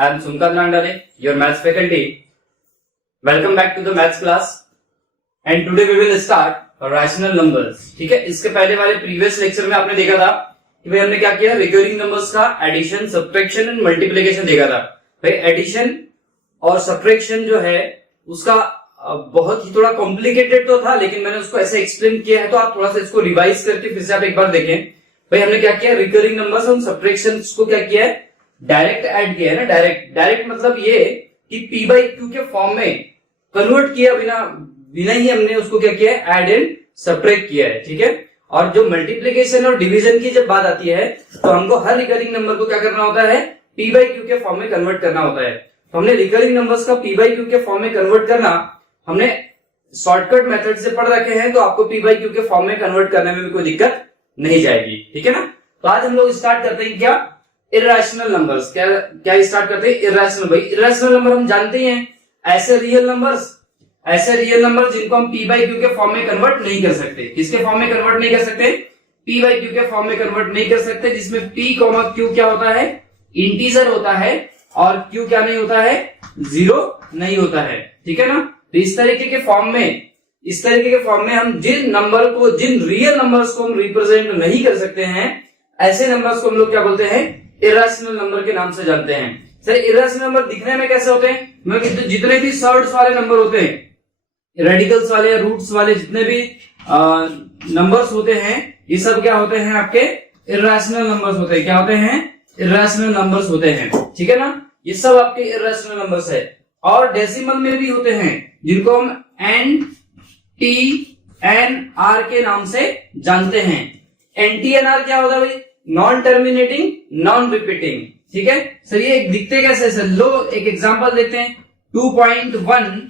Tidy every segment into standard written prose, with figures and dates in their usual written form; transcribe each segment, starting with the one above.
I am Sumkat Landale, your maths faculty. Welcome back to the maths class. And today we will start rational numbers. ठीक है, इसके पहले वाले previous lecture में आपने देखा था कि भाई हमने क्या किया, रिकरिंग नंबर्स का एडिशन, सब्ट्रैक्शन एंड मल्टीप्लिकेशन देखा था। भाई एडिशन और सब्ट्रैक्शन जो है उसका बहुत ही थोड़ा कॉम्प्लिकेटेड तो था, लेकिन मैंने उसको ऐसे एक्सप्लेन किया है, तो आप थोड़ा सा इसको रिवाइज करके फिर से आप एक बार देखें। भाई हमने क्या किया, रिकरिंग नंबर्स और सब्ट्रैक्शन को क्या किया है, डायरेक्ट ऐड किया है ना। डायरेक्ट मतलब ये कि पी बाई क्यू के फॉर्म में कन्वर्ट किया, बिना ही हमने उसको क्या किया है, ऐड एंड सब्ट्रैक्ट किया है। ठीक है, और जो मल्टीप्लिकेशन और डिवीजन की जब बात आती है तो हमको हर रिकरिंग नंबर को क्या करना होता है, पी बाई क्यू के फॉर्म में कन्वर्ट करना होता है। तो हमने रिकरिंग नंबर्स का पी बाई क्यू के फॉर्म में कन्वर्ट करना हमने शॉर्टकट मेथड से पढ़ रखे हैं, तो आपको पी बाई क्यू के फॉर्म में कन्वर्ट करने में भी कोई दिक्कत नहीं जाएगी। ठीक है ना। तो आज हम लोग स्टार्ट करते हैं क्या, इर्रेशनल नंबर्स। क्या स्टार्ट करते हैं, इर्रेशनल। भाई इर्रेशनल नंबर हम जानते ही हैं, ऐसे रियल नंबर जिनको हम पी बाई क्यू के फॉर्म में कन्वर्ट नहीं कर सकते। किसके फॉर्म में कन्वर्ट नहीं कर सकते, पी बाई क्यू के फॉर्म में कन्वर्ट नहीं कर सकते, जिसमें पी कॉमा क्यू क्या होता है, इंटीजर होता है, और क्यू क्या नहीं होता है, जीरो नहीं होता है। ठीक है ना। तो इस तरीके के फॉर्म में हम जिन रियल नंबर्स को हम रिप्रेजेंट नहीं कर सकते हैं, ऐसे नंबर्स को हम लोग क्या बोलते हैं, इर्रेशनल नंबर के नाम से जानते हैं। सर इर्रेशनल नंबर दिखने में कैसे होते हैं, मतलब जितने भी सर्ड्स वाले नंबर होते हैं, रेडिकल्स वाले, रूट्स वाले, जितने भी नंबर्स होते हैं, ये सब क्या होते हैं, आपके इर्रेशनल नंबर्स होते हैं। क्या होते हैं, इर्रेशनल नंबर्स होते हैं। ठीक है ना, ये सब आपके इर्रेशनल नंबर्स है। और डेसिमल में भी होते हैं, जिनको हम एन टी एन आर के नाम से जानते हैं। एन टी एन आर क्या होता है भाई, नॉन टर्मिनेटिंग, नॉन रिपीटिंग। ठीक है सर, ये दिखते कैसे सर, लो एक एग्जांपल देखते हैं। 2.1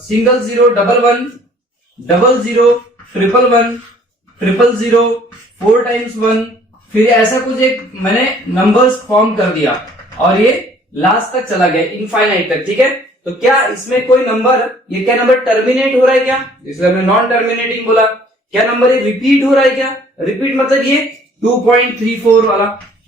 single zero double one, double zero triple one, triple zero, 4 times 1, फिर ऐसा कुछ एक मैंने नंबर्स फॉर्म कर दिया और ये लास्ट तक चला गया, इनफाइनाइट तक। ठीक है, तो क्या इसमें कोई नंबर, ये क्या नंबर टर्मिनेट हो रहा है क्या, इसलिए हमने नॉन टर्मिनेटिंग बोला। क्या नंबर ये रिपीट हो रहा है क्या, रिपीट मतलब ये 2.34 वाला,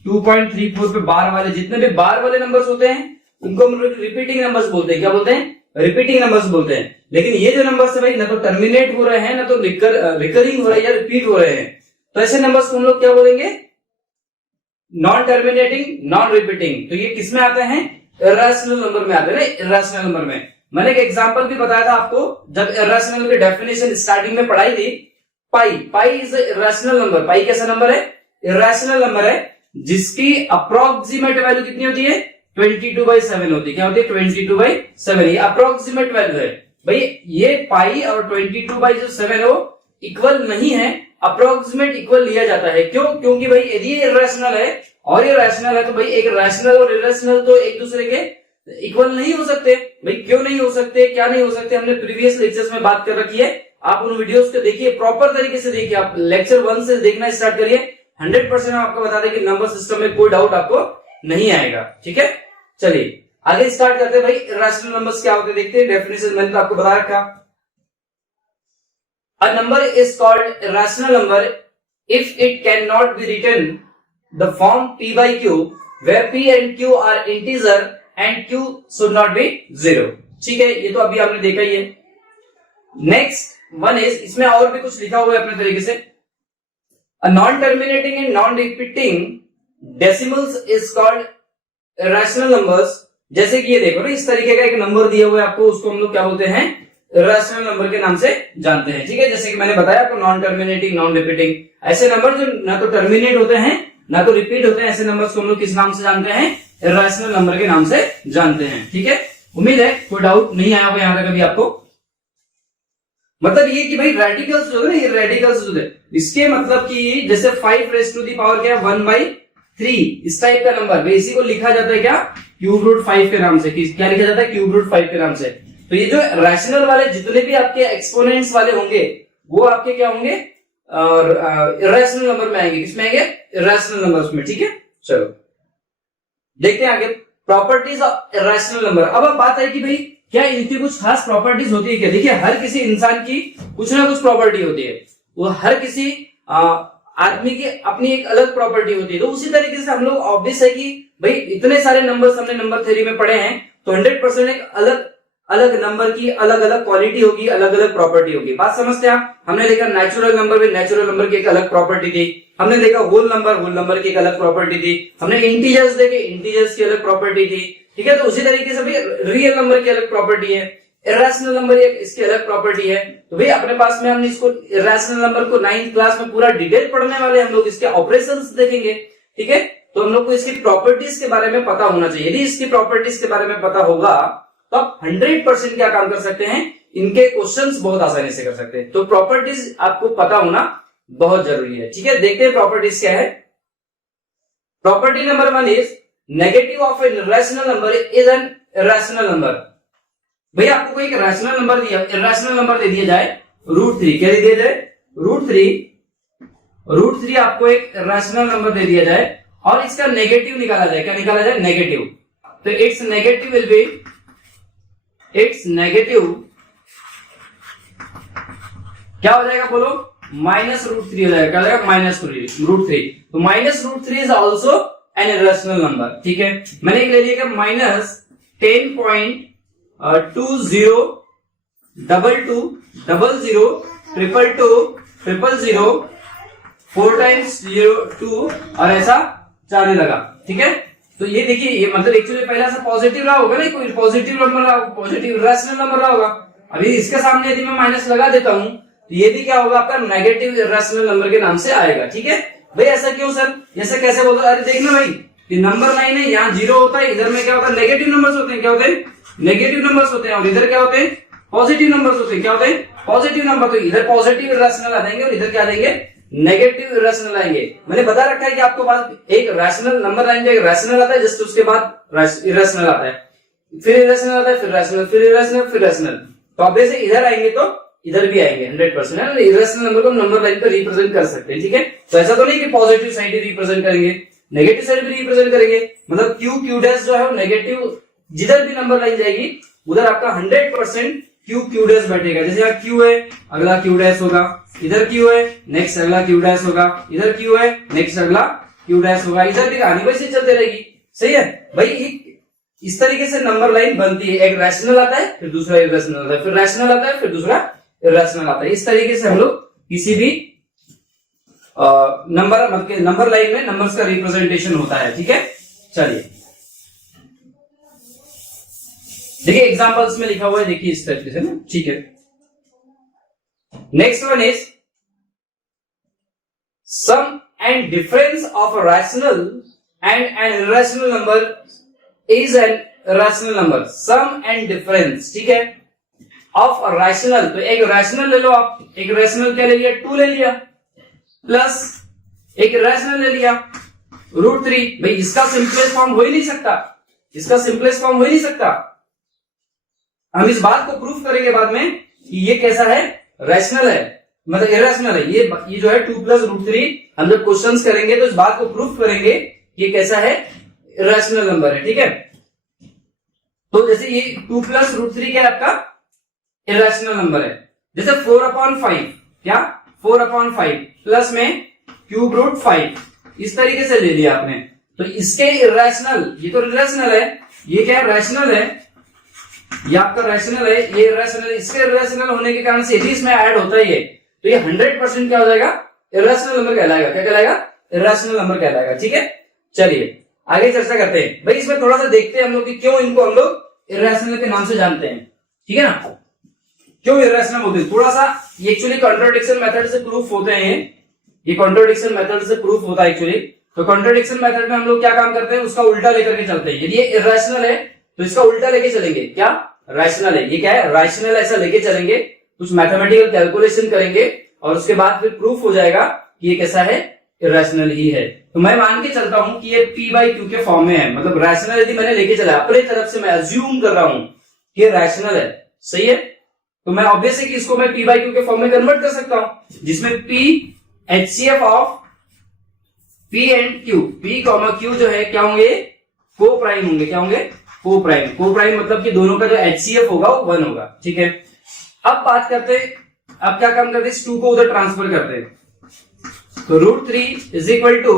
2.34 पे बार वाले, जितने भी बार वाले नंबर्स होते हैं उनको हम रिपीटिंग नंबर्स बोलते हैं। क्या बोलते हैं, रिपीटिंग नंबर्स बोलते हैं। लेकिन ये जो नंबर्स है भाई, ना तो टर्मिनेट हो रहे हैं, ना तो रिकरिंग हो रहे हैं या रिपीट हो रहे हैं, तो ऐसे नंबर्स को हम लोग क्या बोलेंगे, नॉन टर्मिनेटिंग, नॉन रिपीटिंग। तो ये किसमें आते हैं, इर्रेशनल नंबर में आते हैं ना। इर्रेशनल नंबर में मैंने एक एग्जांपल भी बताया था आपको, जब इर्रेशनल की डेफिनेशन स्टार्टिंग में पढ़ाई थी। Pi is irrational number. Pi कैसा नंबर है, इर्रेशनल नंबर है, जिसकी अप्रोक्सीमेट वैल्यू कितनी होती है, 22/7 होती है। क्या होती है, 22/7। ये अप्रोक्सीमेट वैल्यू है भाई। ये पाई और 22/7 हो इक्वल नहीं है, अप्रोक्सीमेट इक्वल लिया जाता है। क्यों, क्योंकि भाई यदि ये इर्रेशनल है और ये रैशनल है, तो भाई एक रैशनल और इर्रेशनल तो एक दूसरे के इक्वल नहीं हो सकते। भाई क्यों नहीं हो सकते, क्या नहीं हो सकते, हमने प्रीवियस लेक्चर्स में बात कर रखी है। आप उन वीडियोस को देखिए, प्रॉपर तरीके से देखिए, आप लेक्चर 1 से देखना स्टार्ट करिए। 100% हम आपको बता दें कि नंबर सिस्टम में कोई डाउट आपको नहीं आएगा। ठीक है, चलिए आगे स्टार्ट करते हैं। भाई इर्रेशनल नंबर्स क्या होते हैं देखते हैं। डेफिनेशन मैंने तो आपको बता रखा। A number is called irrational number if it cannot be written the form p by q, where p and q are integer and q should not be 0. ठीक है, ये तो अभी आपने देखा ही है। नेक्स्ट वन इज, इसमें और भी कुछ लिखा हुआ है अपने तरीके से। A non-terminating and non-repeating decimals is called irrational numbers। जैसे कि ये देखो ना, इस तरीके का एक नंबर दिया हुआ है आपको, उसको हम लोग क्या बोलते हैं, इर्रेशनल नंबर के नाम से जानते हैं। ठीक है, जैसे कि मैंने बताया आपको, नॉन टर्मिनेटिंग, नॉन रिपीटिंग, ऐसे नंबर जो ना तो टर्मिनेट होते हैं ना तो रिपीट होते हैं, ऐसे नंबर्स को हम लोग किस नाम से जानते हैं, इर्रेशनल नंबर के नाम से जानते हैं। ठीक है, उम्मीद है कोई डाउट नहीं आया होगा यहां तक अभी आपको। मतलब ये कि भाई रेडिकल्स जो है ना, ये रेडिकल्स जो है, इसके मतलब कि जैसे 5 रेज़ टू दी पावर क्या है, 1/3, इस टाइप का नंबर, इसी को लिखा जाता है क्या, क्यूब रूट 5 के नाम से। क्या लिखा जाता है, क्यूब रूट 5 के नाम से। तो ये जो रैशनल वाले जितने भी आपके एक्सपोनेंट्स वाले होंगे, वो आपके क्या होंगे, और इर्रेशनल नंबर में आएंगे। किसमें आएंगे, इर्रेशनल नंबर्स में। ठीक है, चलो देखते हैं आगे प्रॉपर्टीज ऑफ इर्रेशनल नंबर। अब बात है कि भाई क्या इनकी कुछ खास प्रॉपर्टीज होती है क्या। देखिए, हर किसी इंसान की कुछ ना कुछ प्रॉपर्टी होती है। वो हर किसी आदमी की अपनी एक अलग प्रॉपर्टी होती है। तो उसी तरीके से हम लोग ऑब्वियस है कि भाई इतने सारे नंबर्स हमने नंबर थ्योरी में पढ़े हैं, तो 100% एक अलग अलग नंबर की अलग अलग क्वालिटी होगी, अलग अलग प्रॉपर्टी होगी। बात समझते हैं आप? हमने देखा नेचुरल नंबर में नेचुरल नंबर की एक अलग प्रॉपर्टी थी, हमने देखा होल नंबर की एक अलग प्रॉपर्टी थी, हमने इंटीजर्स देखे, इंटीजर्स की अलग प्रॉपर्टी थी, ठीक है। तो उसी तरीके से भी रियल नंबर की अलग प्रॉपर्टी है, इरेशनल नंबर इसकी अलग प्रॉपर्टी है। तो भाई अपने पास में हमने इसको इरेशनल नंबर को 9th क्लास में पूरा डिटेल पढ़ने वाले हम लोग, इसके ऑपरेशंस देखेंगे, ठीक है। तो हम लोग को इसकी प्रॉपर्टीज के बारे में पता होना चाहिए। यदि इसकी प्रॉपर्टीज के बारे में पता होगा तो आप 100% क्या काम कर सकते हैं, इनके क्वेश्चंस बहुत आसानी से कर सकते हैं। तो प्रॉपर्टीज आपको पता होना बहुत जरूरी है, ठीक है। देखते हैं प्रॉपर्टीज क्या है। Property number 1 is negative of N irrational number is N irrational number. भैया आपको कोई एक रैशनल नंबर दिया, इरेशनल नंबर दे दिया जाए √3, क्या दे दिया जाए √3 आपको एक रैशनल नंबर दे दिया जाए और इसका नेगेटिव निकाला जाए। क्या निकाला जाए? नेगेटिव। तो it's negative will be, it's negative क्या हो जाएगा बोलो? -√3 हो जाएगा। क्या हो जाएगा? -√3। तो -√3 is also an irrational number, ठीक है। मैंने एक ले लिया -10.202200000000 4 times 02 और ऐसा जाने लगा, ठीक है। तो ये देखिए, ये मतलब एक्चुअली पहला सा पॉजिटिव रहा होगा ना, कोई पॉजिटिव नंबर रहा, पॉजिटिव रैशनल नंबर रहा होगा। अभी इसके सामने यदि मैं माइनस लगा देता हूं तो ये भी क्या होगा? आपका नेगेटिव रैशनल नंबर के नाम से आएगा, ठीक है। भाई ऐसा क्यों सर, ऐसा कैसे बोल रहे? अरे देखना भाई, ये नंबर 9 है, यहाँ 0 होता है, इधर में क्या होता है? नेगेटिव नंबर्स होते हैं। क्या होते हैं? नेगेटिव नंबर्स होते हैं। और इधर क्या होते हैं? पॉजिटिव नंबर्स होते हैं। क्या होते हैं? Positive number. तो इधर पॉजिटिव इरेशनल आ जाएंगे और इधर क्या देंगे? नेगेटिव इरेशनल आएंगे। मैंने बता रखा है कि आपको पास एक रैशनल नंबर आएंगे, एक रैशनल आता है, जस्ट उसके बाद इरेशनल आता है, फिर इरेशनल आता है, फिर रैशनल, फिर इरेशनल, फिर रैशनल। तो अब जैसे इधर आएंगे तो इधर भी आएंगे 100%। इरेशनल नंबर को नंबर लाइन पर रिप्रेजेंट कर सकते हैं, ठीक है। तो ऐसा तो नहीं कि पॉजिटिव साइड ही रिप्रेजेंट करेंगे, नेगेटिव साइड भी रिप्रेजेंट करेंगे। मतलब क्यू डैश जो है वो नेगेटिव, जिधर भी नंबर लाइन जाएगी उधर आपका 100% क्यू डैश बैठेगा। जैसे यहाँ क्यू है, अगला क्यू डैश होगा, इधर क्यू है, नेक्स्ट अगला क्यू डैश होगा, इधर क्यू है, नेक्स्ट अगला क्यू डैश होगा, इधर भी कहानी वैसे चलते रहेगी, सही है भाई। इस तरीके से नंबर लाइन बनती है। एक रैशनल आता है, फिर दूसरा इरेशनल आता है, फिर रैशनल आता है, फिर दूसरा इरेशनल आता है। इस तरीके से हम लोग किसी भी नंबर लाइन में नंबर्स का रिप्रेजेंटेशन होता है, ठीक है। चलिए देखिए एग्जांपल्स में लिखा हुआ है, देखिए इस तरीके से ना, ठीक है। Next one is sum and difference of a rational and an irrational number is an rational number. Sum and difference, ठीक है, ऑफ अ रैशनल। तो एक रैशनल ले लो आप, एक रैशनल क्या ले लिया? 2 ले लिया, प्लस एक रैशनल ले लिया √3। भाई इसका सिंपलेस्ट फॉर्म हो ही नहीं सकता, इसका सिंपलेस्ट फॉर्म हो ही नहीं सकता। हम इस बात को प्रूफ करेंगे बाद में कि ये कैसा है? रैशनल है, मतलब इरेशनल है। ये जो है 2 + √3, हम जब क्वेश्चंस करेंगे तो इस बात को प्रूफ करेंगे ये कैसा है? इरेशनल नंबर है, ठीक है। तो जैसे ये 2 + √3 क्या है? आपका इरेशनल नंबर है। जैसे 4/5, क्या 4/5 प्लस में √5, इस तरीके से ले लिया आपने। तो इसके इरेशनल, ये तो इरेशनल है, ये क्या है? रैशनल है। ये आपका रैशनल है, ये इरेशनल। इसके इरेशनल होने के कारण से यदि इसमें ऐड होता ही है तो ये 100% क्या हो जाएगा? इरेशनल नंबर कहलाएगा। क्या कहलाएगा? इरेशनल नंबर कहलाएगा, ठीक है। चलिए आगे चर्चा करते हैं। भाई इसमें थोड़ा सा देखते हैं हम लोग कि क्यों इनको हम लोग इरेशनल के नाम से जानते हैं, ठीक है ना। क्यों इरेशनल होते हैं? थोड़ा सा ये एक्चुअली कॉन्ट्रडिक्शन मेथड से प्रूफ होते हैं, ये कॉन्ट्रडिक्शन मेथड से प्रूफ होता है एक्चुअली। तो कॉन्ट्रडिक्शन मेथड में हम लोग क्या काम करते हैं? उसका उल्टा लेकर के चलते हैं। यदि ये इरेशनल है तो इसका उल्टा लेके चलेंगे। क्या? रैशनल है, ये क्या है? रैशनल। ऐसा लेके चलेंगे, कुछ मैथमेटिकल कैलकुलेशन करेंगे और उसके बाद फिर प्रूफ हो जाएगा कि ये कैसा है? इरेशनल ही है। तो मैं मान के चलता हूं कि ये P/Q के फॉर्म में है, मतलब रैशनल यदि मैंने लेके चला, अपने तरफ से मैं अज्यूम कर रहा हूं कि ये रैशनल है, सही है। तो मैं ऑब्वियस है कि इसको मैं P/Q के फॉर्म में कन्वर्ट कर सकता हूं, जिसमें P HCF of P and Q, P, Q जो है क्या होंगे? को प्राइम होंगे। क्या होंगे? को प्राइम। को प्राइम मतलब कि दोनों का जो HCF होगा वो 1 होगा, ठीक है। अब बात करते हैं, अब क्या काम करते हैं? इस 2 को उधर ट्रांसफर करते हैं। तो √3 is equal to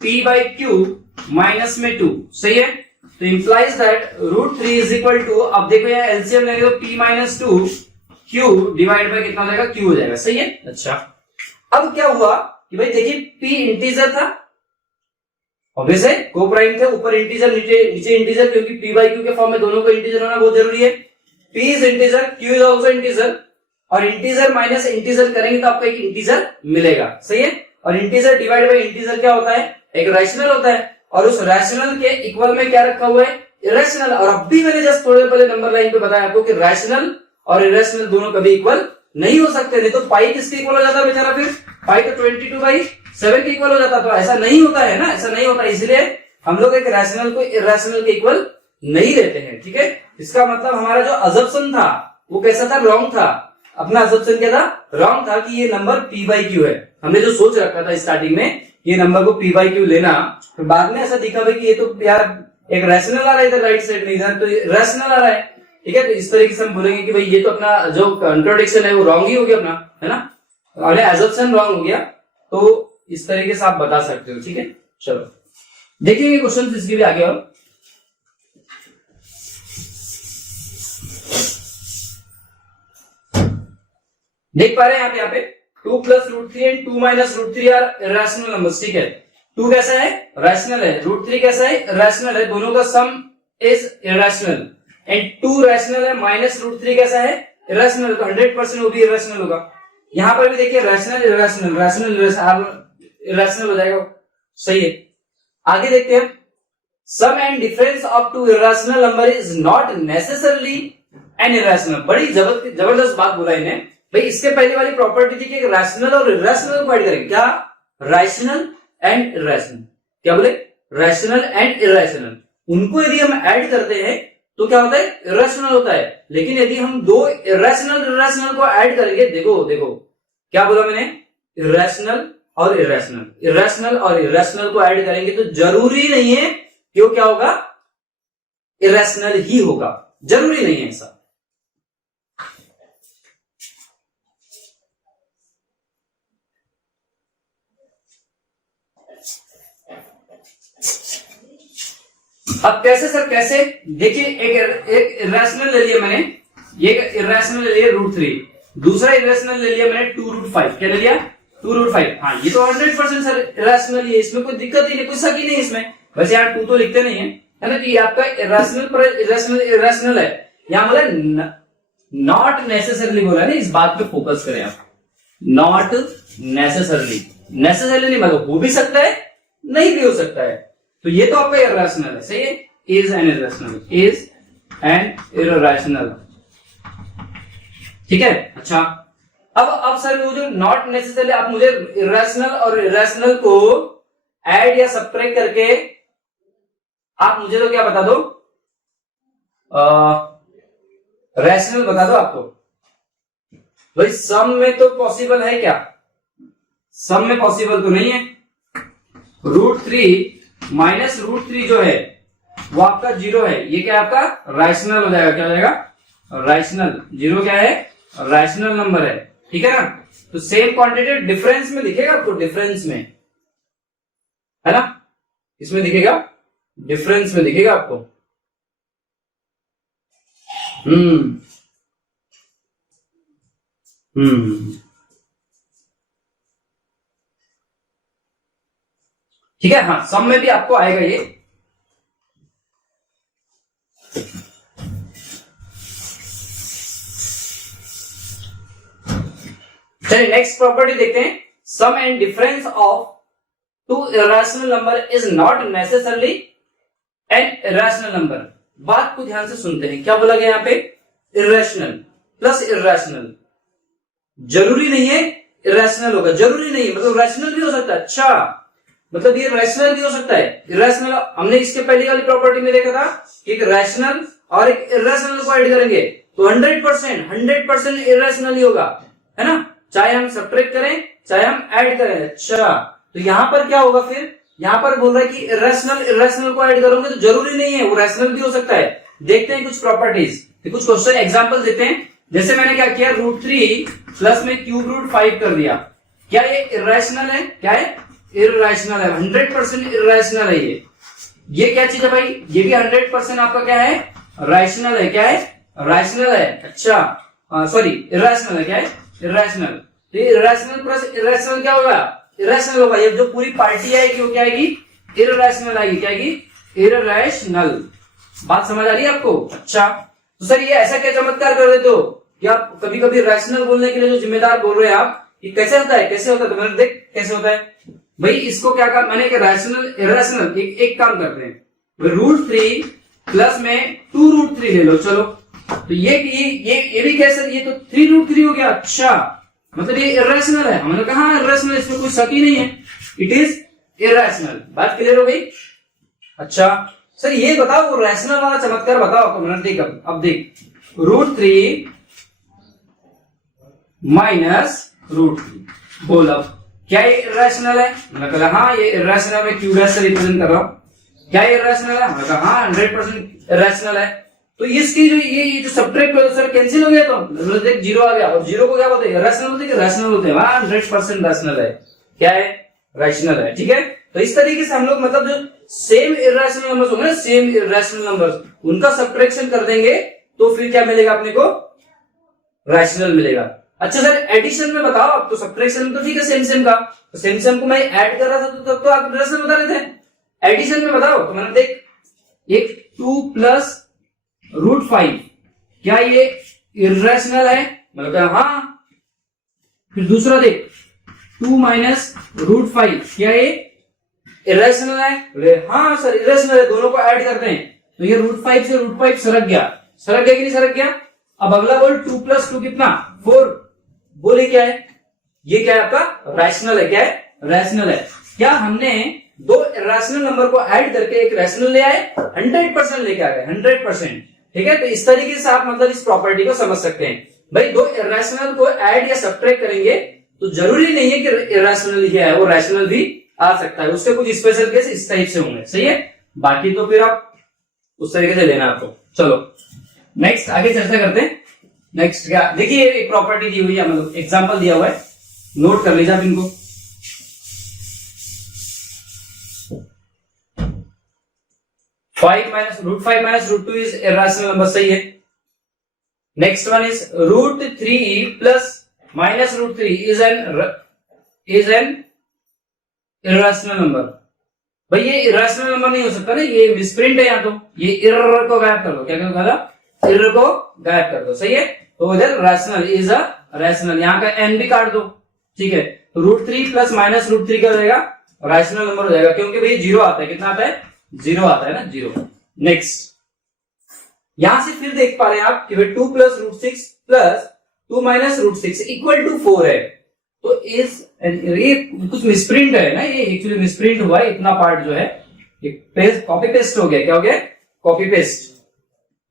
P by Q minus में 2, सही है। तो implies that √3 is equal to, अब देखो यहाँ एलसीएम लेंगे तो P minus 2 Q divide by कितना हो जाएगा, Q हो जाएगा, सही है। अच्छा, अब क्या हुआ कि भाई देखिए P इंटीजर था, ऑब्वियस है, को प्राइम थे, ऊपर इंटीजर नीचे इंटीजर, क्योंकि P बाई Q के फॉर्म में दोनों को इंटीजर होना बहुत जरूरी है। P is integer, Q is also integer, और इंटीजर माइनस इंटीजर करेंगे तो आपको एक इंटीजर मिलेगा, सही है। और इंटीजर डिवाइड बाई इंटीजर क्या होता है, एक रैशनल होता है, और उस रैशनल के इक्वल में क्या रखा हुआ है, इरेशनल। और अब भी मैंने जस्ट थोड़े पहले नंबर लाइन पे बताया आपको कि रैशनल और इरेशनल दोनों कभी इक्वल नहीं हो सकते, नहीं तो पाई किसके इक्वल हो जाता है बेचारा, फिर पाई तो 22/7 के इक्वल हो जाता, तो ऐसा नहीं होता है ना, ऐसा नहीं होता, इसलिए हम लोग एक रैशनल को इरेशनल के इक्वल नहीं लेते हैं, ठीक है। इसका मतलब हमारा जो अजम्पशन था वो कैसा था, रॉन्ग था। अपना अजम्पशन क्या था, रॉन्ग था कि ये नंबर P बाई क्यू है। हमने जो सोच रखा था स्टार्टिंग में ये नंबर को P बाई क्यू लेना, फिर बाद में ऐसा दिखा भाई कि ये तो यार एक रैशनल आ रहा है इधर राइट साइड में, इधर तो रैशनल आ रहा है, ठीक है। तो इस तरीके से हम बोलेंगे कि भाई ये तो अपना जो कंट्रोडिक्शन है वो रॉन्ग ही हो गया अपना, है ना, अरे अजम्पशन रॉन्ग हो गया। तो इस तरीके से आप बता सकते हो, ठीक है। चलो देखेंगे क्वेश्चन इसके भी आगे। और देख पा रहे हैं यहाँ पे 2 plus √3 and 2 minus √3 are rational numbers, ठीक है। 2 कैसा है, रैशनल है, √3 कैसा है, रैशनल है, दोनों का सम इज इरेशनल, एंड 2 रैशनल है, माइनस √3 कैसा है, इरेशनल, तो 100% वो भी इरेशनल होगा। यहां पर भी देखिए रैशनल इरेशनल, रैशनल इरेशनल हो जाएगा, सही है। आगे देखते हैं, sum and difference of 2 irrational number is not necessarily an irrational. बड़ी जबरदस्त बात बोला इन्हें भाई। इसके पहले वाली प्रॉपर्टी थी कि रैशनल और इरेशनल को ऐड करेंगे, क्या, रैशनल एंड इरेशनल, क्या बोले, रैशनल एंड इरेशनल, उनको यदि हम ऐड करते हैं तो क्या होता है, इरेशनल होता है। लेकिन यदि हम दो इरेशनल को ऐड करेंगे, देखो क्या बोला मैंने, इरेशनल और इरेशनल को ऐड करेंगे तो जरूरी नहीं है कि वो क्या होगा, इरेशनल ही होगा, जरूरी नहीं है ऐसा। अब कैसे सर, कैसे, देखिए एक इरेशनल ले लिया मैंने, ये इरेशनल ले लिया √3, दूसरा इरेशनल ले लिया मैंने 2√5, क्या ले लिया, 2√5। हाँ, ये तो 100% सर इरेशनल ही है, इसमें कोई दिक्कत ही नहीं, कुछ शक ही नहीं इसमें। वैसे यहाँ 2 तो लिखते नहीं है ना, तो ये आपका इरेशनल पर इरेशनल है। यहाँ बोला नॉट नेसेसरली बोला ना, इस बात पे फोकस करें आप, नॉट नेसेसरली नहीं, मतलब हो भी सकता है, नहीं भी हो सकता है। तो ये तो आपका इरेशनल है, सही है, इज एन इरेशनल, ठीक है। अच्छा, अब सर वो जो नॉट नेसेसरली, आप मुझे इरेशनल और इरेशनल को ऐड या सब्ट्रैक्ट करके आप मुझे तो क्या बता दो, रैशनल बता दो आपको। भाई सम में तो पॉसिबल है क्या, सम में पॉसिबल तो नहीं है। √3 माइनस √3 जो है वो आपका 0 है, ये क्या आपका रैशनल हो जाएगा, क्या हो जाएगा, रैशनल। 0 क्या है, रैशनल नंबर है, ठीक है ना। तो सेम क्वांटिटी डिफरेंस में दिखेगा आपको, डिफरेंस में, है ना, इसमें दिखेगा, डिफरेंस में दिखेगा आपको। ठीक है। हाँ, सम में भी आपको आएगा ये। चलिए नेक्स्ट प्रॉपर्टी देखते हैं, sum and difference of 2 irrational number is not necessarily an irrational number. बात को ध्यान से सुनते हैं, क्या बोला गया यहाँ पे, इरेशनल प्लस इरेशनल, जरूरी नहीं है इरेशनल होगा, जरूरी नहीं है, मतलब रैशनल भी हो सकता है। अच्छा, मतलब ये रैशनल भी हो सकता है, इरेशनल। हमने इसके पहले वाली प्रॉपर्टी में देखा था कि एक रैशनल और एक इरेशनल को ऐड करेंगे तो 100% इरेशनल ही होगा, है ना, चाहे हम सब्ट्रैक्ट करें चाहे हम ऐड करें। अच्छा, तो यहां पर क्या होगा, फिर यहां पर बोल रहा है कि इरेशनल को ऐड करोगे तो जरूरी नहीं है, वो रैशनल भी हो सकता है। देखते हैं कुछ प्रॉपर्टीज, कुछ क्वेश्चन एग्जांपल देते हैं। जैसे मैंने क्या किया, √3 प्लस में ³ √5 कर दिया, क्या ये इरेशनल है? क्या है? इरेशनल है, 100% इरेशनल है ये क्या चीज है भाई? ये भी 100% आपका क्या है? रैशनल है। क्या है? रैशनल है। अच्छा सॉरी इरेशनल है। क्या है? इरेशनल। तो इरेशनल प्लस इरेशनल क्या होगा? इरेशनल होगा। ये जो पूरी पार्टी आएगी वो क्या आएगी? इरेशनल आएगी। क्या आएगी? इरेशनल। बात समझ आ रही है आपको? अच्छा तो सर ये ऐसा क्या चमत्कार कर देते हो कि आप कभी कभी रैशनल बोलने के लिए जो जिम्मेदार बोल रहे हैं आप, ये कैसे होता है? कैसे होता है? तो मैंने देख कैसे होता है भाई। इसको क्या कहा मैंने? Rational irrational. एक काम करते हैं, √3 प्लस में 2√3 ले लो। चलो तो ये भी कैसे? ये तो 3√3 हो गया। अच्छा मतलब ये इरेशनल है। हमने कहा इरेशनल, इसमें कोई शक ही नहीं है, इट इज इरेशनल। बात क्लियर हो गई? अच्छा सर ये बताओ वो रैशनल वाला चमत्कार बताओ। तो मैंने देख अब देख √3 माइनस √3 बोल। अब क्या ये इरेशनल है? मैंने कहा हाँ ये इरेशनल है, क्यू डैश से रिप्रेजेंट कर रहा हूं। क्या ये इरेशनल है? मैंने कहा हाँ 100% इरेशनल है। तो इसकी जो ये जो सब्ट्रैक्ट हो सर कैंसिल हो गया, तो देख 0 आ गया। और 0 को क्या बोलते हैं? रैशनल बोलते हैं कि रैशनल बोलते हैं? 100% रैशनल है। क्या है? रैशनल है। ठीक है, तो इस तरीके से हम लोग मतलब जो सेम इरेशनल नंबर्स होंगे ना, सेम इरेशनल नंबर्स, उनका सब्ट्रैक्शन कर देंगे तो फिर क्या मिलेगा अपने को? रैशनल मिलेगा। अच्छा सर एडिशन में बताओ। अब तो सब्ट्रैक्शन में तो ठीक है सेम सेम का, तो सेम सेम को मैं ऐड कर रहा था तो तब तो आप रैशनल बता रहे थे। एडिशन में बताओ तो मैंने देख एक 2 प्लस √5 क्या ये इरेशनल है? मतलब हाँ। फिर दूसरा देख 2 माइनस √5 क्या ये इरेशनल है? बोले हाँ सर इरेशनल है। दोनों को ऐड करते हैं तो ये √5 से √5 सरक गया। सरक गया कि नहीं सरक गया? अब अगला बोल 2 प्लस 2 कितना? 4। बोले क्या है? ये क्या है आपका? रैशनल है। क्या है? रैशनल है। क्या हमने दो रैशनल नंबर को ऐड करके एक रैशनल ले आए? 100% लेके आ गए, 100%। ठीक है, तो इस तरीके से आप मतलब इस प्रॉपर्टी को समझ सकते हैं भाई। दो इरेशनल को ऐड या सब्ट्रैक्ट करेंगे तो जरूरी नहीं है कि इरेशनल ही है, वो रैशनल भी आ सकता है। उसके कुछ स्पेशल केस इस टाइप से होंगे। सही है, बाकी तो फिर आप उस तरीके से लेना आपको। चलो नेक्स्ट आगे चर्चा करते हैं। नेक्स्ट क्या देखिए, एक प्रॉपर्टी दी हुई है, मतलब एग्जांपल दिया हुआ है, नोट कर लीजिए आप इनको। 5 minus √2 is irrational number। सही है। Next one is √3 plus minus √3 is an irrational number. भाई ये irrational नंबर नहीं हो सकता ना, ये मिसप्रिंट है। यहाँ तो ये इर्र को गायब कर दो। क्या कहा? इर्र को गायब कर दो। सही है, तो इधर रैशनल इज अ रैशनल। यहाँ का एन भी काट दो। ठीक है, √3 प्लस माइनस √3 का जाएगा रैशनल नंबर हो जाएगा, क्योंकि भाई 0 आता है। कितना आता है? 0 आता है ना, 0। नेक्स्ट यहां से फिर देख पा रहे हैं आप कि भाई 2 plus √6 plus 2 minus √6 equal to 4 है। तो इस ये कुछ मिसप्रिंट है ना, ये एक्चुअली मिसप्रिंट हुआ है। इतना पार्ट जो है ये कॉपी पेस्ट हो गया। क्या हो गया? Copy paste.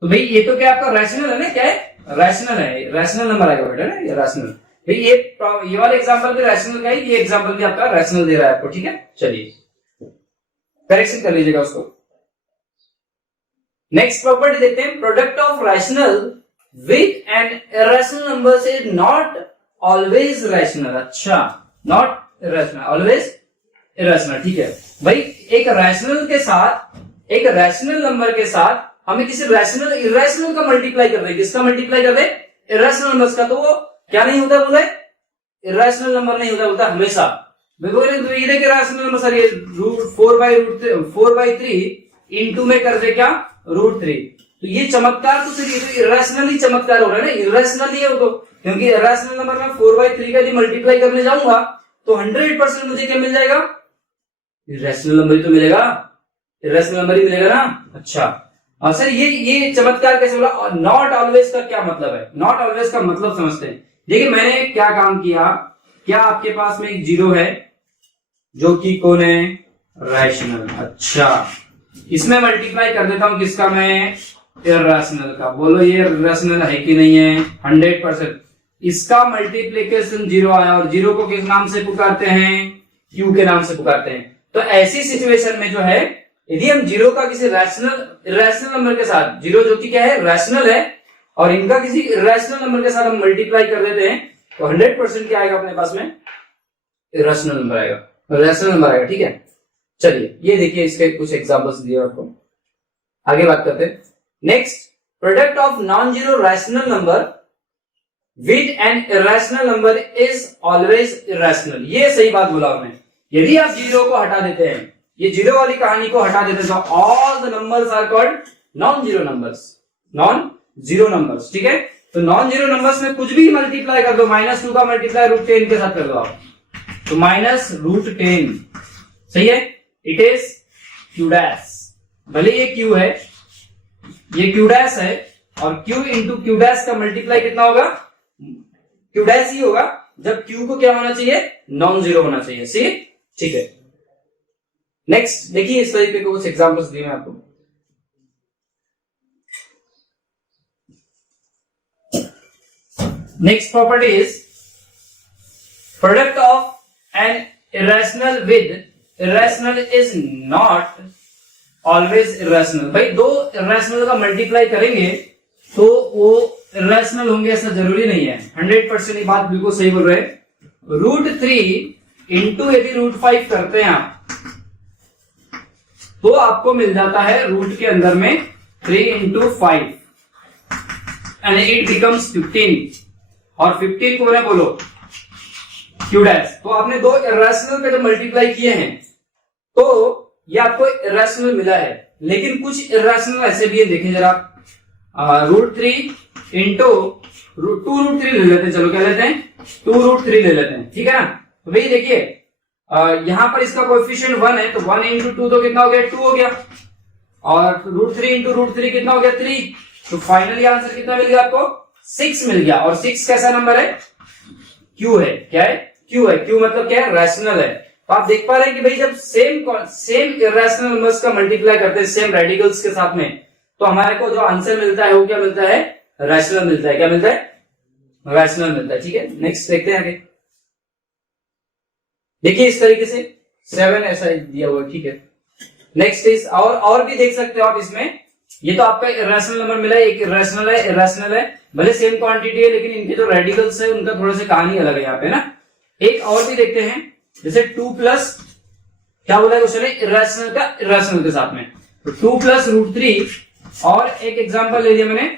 तो भाई ये तो क्या आपका रैशनल है ना? क्या है? रैशनल है, रैशनल नंबर आएगा बेटा ना, ये रैशनल। भाई ये वाला एग्जांपल भी रैशनल का है, ये एग्जांपल भी आपका रैशनल दे रहा है आपको। ठीक है, चलिए करेक्शन कर लीजिएगा उसको। नेक्स्ट प्रॉपर्टी देखते हैं, product of rational with an irrational number is not always rational. अच्छा, नॉट इरेशनल, ऑलवेज इरेशनल। ठीक है भाई, एक रैशनल के साथ, एक रैशनल नंबर के साथ हमें किसी रैशनल इरेशनल का मल्टीप्लाई कर रहे हैं। किसका मल्टीप्लाई कर रहे हैं? इरेशनल नंबर्स का। तो वो क्या नहीं होता बोले? इरेशनल नंबर नहीं होता, बोलता हमेशा। तो ये देखिए रैशनल नंबर सर, ये 4/3 इंटू में कर दे क्या? √3। तो ये चमत्कार तो सिर्फ ये तो इरेशनल ही चमत्कार हो रहा है ना, इरेशनल ही है वो तो, क्योंकि इरेशनल नंबर में 4/3 का यदि मल्टीप्लाई करने जाऊंगा तो 100% मुझे क्या मिल जाएगा? इरेशनल नंबर ही तो मिलेगा, इरेशनल नंबर ही मिलेगा ना। अच्छा और सर ये चमत्कार कैसे बोला? नॉट ऑलवेज का क्या मतलब है? नॉट ऑलवेज का मतलब समझते हैं। देखिए मैंने क्या काम किया, क्या आपके पास में एक 0 है जो कि कौन है? रैशनल। अच्छा, इसमें मल्टीप्लाई कर देता हूं किसका? मैं इरेशनल का। बोलो ये इरेशनल है कि नहीं है? 100%। इसका मल्टीप्लीकेशन 0 आया, और 0 को किस नाम से पुकारते हैं? Q के नाम से पुकारते हैं। तो ऐसी सिचुएशन में जो है, यदि हम 0 का किसी रैशनल नंबर के साथ, 0 जो कि क्या है? रैशनल है, और इनका किसी इरेशनल नंबर के साथ हम मल्टीप्लाई कर देते हैं तो 100% क्या आएगा अपने पास में? इरेशनल नंबर आएगा, रैशनल नंबर आएगा। ठीक है, चलिए ये देखिए इसके कुछ एग्जांपल्स दिए आपको, आगे बात करते हैं। Next, product of non zero rational number with N irrational number is always irrational. ये सही बात बोला हमने, यदि आप जीरो को हटा देते हैं, ये जीरो वाली कहानी को हटा देते हैं, तो all the numbers are called non zero numbers, non zero numbers. ठीक है, तो नॉन जीरो नंबर्स में कुछ भी मल्टीप्लाई कर दो, -2 का मल्टीप्लाई √10 के साथ कर दो आप, तो -√10 सही है, इट इज क्यू डैश। भले ये क्यू है, ये क्यू डैश है, और क्यू इंटू क्यू डैश का मल्टीप्लाई कितना होगा, क्यू डैश ही होगा, जब क्यू को क्या होना चाहिए, नॉन जीरो होना चाहिए। सी, ठीक है। नेक्स्ट देखिए इस तरीके के कुछ एग्जांपल्स दिए मैं आपको। Next property is product of an irrational with irrational is not always irrational. भाई दो इरेशनल का मल्टीप्लाई करेंगे तो वो इरेशनल होंगे ऐसा जरूरी नहीं है। 100% ये बात बिल्कुल सही बोल रहे हैं। √3 इंटू यदि √5 करते हैं आप, तो आपको मिल जाता है रूट के अंदर में 3 इंटू 5 एंड इट बिकम्स 15, और 15 को मैंने बोलो क्यू डैश। तो आपने दो इरेशनल पे जो मल्टीप्लाई किए हैं, तो ये आपको इरेशनल मिला है, लेकिन कुछ इरेशनल ऐसे भी है, देखें जरा। √3 इंटू 2√3 ले लेते हैं, चलो क्या लेते हैं, 2√3 ले लेते हैं। ठीक है ना, तो भाई देखिए यहां पर इसका कोएफिशिएंट 1 है, तो 1 इंटू 2 तो कितना हो गया, 2 हो गया, और √3 इंटू √3 कितना हो गया, 3। तो फाइनली आंसर कितना मिल गया आपको, 6 मिल गया। और 6 कैसा नंबर है, क्यू है। क्या है, क्यू है। क्यू मतलब क्या है, रैशनल है। तो आप देख पा रहे हैं कि भाई जब सेम इरेशनल नंबर्स का मल्टीप्लाई करते हैं सेम रेडिकल्स के साथ में, तो हमारे को जो आंसर मिलता है वो क्या मिलता है, रैशनल मिलता है। क्या मिलता है, रैशनल मिलता है। ठीक है, नेक्स्ट देखते हैं आगे। देखिए इस तरीके से 7 ऐसा दिया हुआ है। ठीक है, नेक्स्ट इज और भी देख सकते हो आप इसमें। ये तो आपका इरेशनल नंबर मिला है, एक इरेशनल है, इरेशनल है, भले सेम क्वांटिटी है, लेकिन इनके जो रेडिकल्स है उनका थोड़ा सा कहानी अलग है यहाँ पे ना। एक और भी देखते हैं, जैसे 2 प्लस क्या बोला है क्वेश्चन है, इरेशनल का इरेशनल के साथ में, तो 2 प्लस √3, और एक एग्जांपल ले लिया मैंने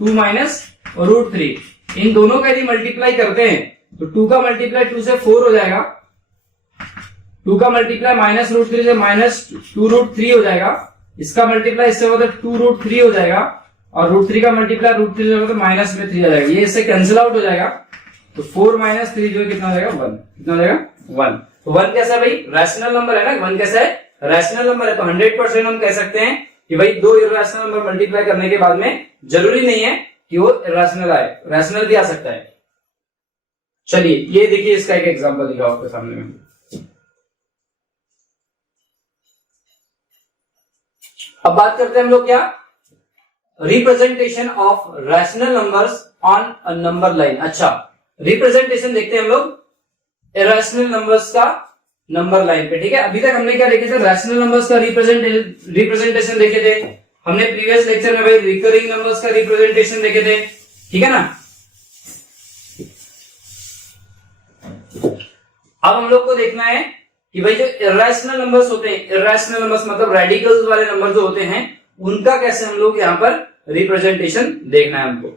2 माइनस √3। इन दोनों का यदि मल्टीप्लाई करते हैं तो 2 का मल्टीप्लाई 2 से 4 हो जाएगा, 2 का मल्टीप्लाई -√3 से -2√3 हो जाएगा, इसका मल्टीप्लाई इससे होगा तो 2√3 हो जाएगा, और √3 का मल्टीप्लाई √3 से होगा तो -3 हो जाएगा। ये इससे कैंसिल आउट हो जाएगा, तो 4 - 3 जो है कितना हो जाएगा, 1। कितना हो जाएगा, 1। तो 1 कैसा है भाई, रैशनल नंबर है ना, 1 कैसा है, रैशनल नंबर है। तो 100% हम कह सकते हैं कि भाई दो इरेशनल नंबर मल्टीप्लाई करने के बाद में जरूरी नहीं है कि वो इरेशनल आए, रैशनल भी आ सकता है। चलिए ये देखिए इसका एक एग्जांपल दिखा आपके सामने में। अब बात करते हैं हम लोग क्या, representation of rational numbers on a number line. अच्छा, रिप्रेजेंटेशन देखते हैं हम लोग इरेशनल नंबर्स का नंबर लाइन पे। ठीक है, अभी तक हमने क्या देखे थे, रैशनल नंबर्स का रिप्रेजेंटेशन देखे थे हमने प्रीवियस लेक्चर में। भाई रिकरिंग नंबर्स का रिप्रेजेंटेशन देखे थे, ठीक है ना। अब हम लोग को देखना है कि भाई जो इरेशनल नंबर्स होते हैं, इरेशनल नंबर्स मतलब रेडिकल्स वाले नंबर जो होते हैं, उनका कैसे हम लोग यहां पर रिप्रेजेंटेशन देखना है हमको।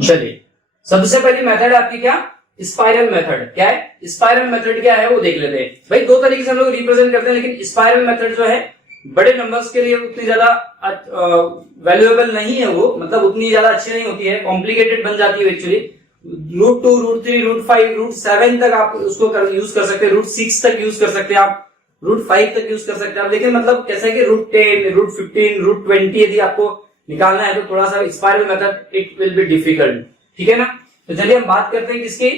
चलिए सबसे पहली मेथड आपकी क्या, स्पाइरल मेथड। क्या है, स्पाइरल मेथड क्या है वो देख लेते हैं। भाई दो तरीके से हम लोग रिप्रेजेंट करते हैं, लेकिन स्पाइरल मेथड जो है बड़े नंबर्स के लिए उतनी ज्यादा वैल्यूएबल नहीं है, वो मतलब उतनी ज्यादा अच्छी नहीं होती है, कॉम्प्लिकेटेड बन जाती है एक्चुअली। √2, √3, √5, √7 तक आप उसको यूज कर सकते हैं, √6 तक यूज कर सकते हैं आप, √5 तक यूज कर सकते हैं आप। लेकिन मतलब कैसा है कि √10, √15, √20 यदि आपको निकालना है तो थोड़ा सा spiral method it will be difficult. ठीक है ना, तो चलिए हम बात करते हैं किसकी,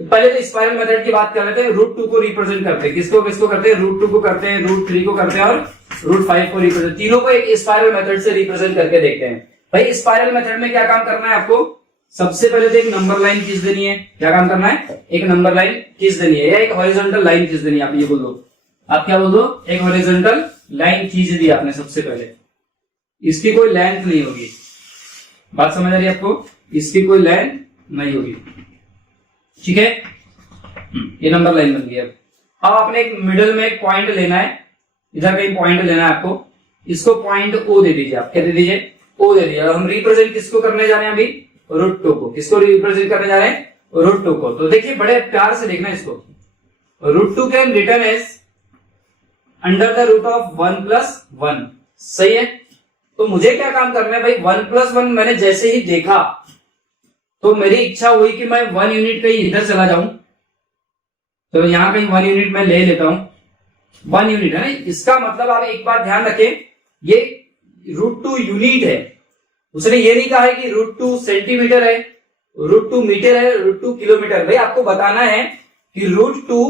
पहले तो स्पाइरल मेथड की बात कर लेते हैं। √2 को रिप्रेजेंट करते हैं, किसको किसको करते हैं, √2 को करते हैं, √3 को करते हैं और √5 को रिप्रेजेंट, तीनों को एक स्पाइरल मेथड से रिप्रेजेंट करके देखते हैं। भाई स्पाइरल मेथड में क्या काम करना है आपको, सबसे पहले तो एक नंबर लाइन खींच देनी है। क्या काम करना है? एक नंबर लाइन खींच देनी है या एक हॉरिजॉन्टल लाइन खींच देनी है। आप ये बोल दो, आप क्या बोल दो? एक हॉरिजॉन्टल लाइन खींच दी आपने सबसे पहले। इसकी कोई लेंथ नहीं होगी, बात समझ आ रही है आपको? इसकी कोई लेंथ नहीं होगी, ठीक है। ये नंबर लाइन बन गई। अब आपने एक मिडल में एक पॉइंट लेना है, इधर कहीं पॉइंट लेना है आपको। इसको पॉइंट ओ दे दीजिए। आप क्या दे दीजिए? ओ दे दीजिए। हम रिप्रेजेंट किसको करने जा रहे हैं अभी? रूट टू को। किसको रिप्रेजेंट करने जा रहे हैं? रूट टू को। तो देखिए बड़े प्यार से देखना इसको। Root two can written as under the root of 1 plus 1। सही है। तो मुझे क्या काम करना है भाई? 1 प्लस 1 मैंने जैसे ही देखा तो मेरी इच्छा हुई कि मैं 1 यूनिट कहीं इधर चला जाऊं। तो यहां कहीं 1 यूनिट मैं ले लेता हूं। 1 यूनिट है ना, इसका मतलब आप एक बात ध्यान रखें, ये रूट टू यूनिट है। उसने ये नहीं कहा है कि रूट टू सेंटीमीटर है, रूट टू मीटर है, रूट टू किलोमीटर। भाई आपको बताना है कि रूट टू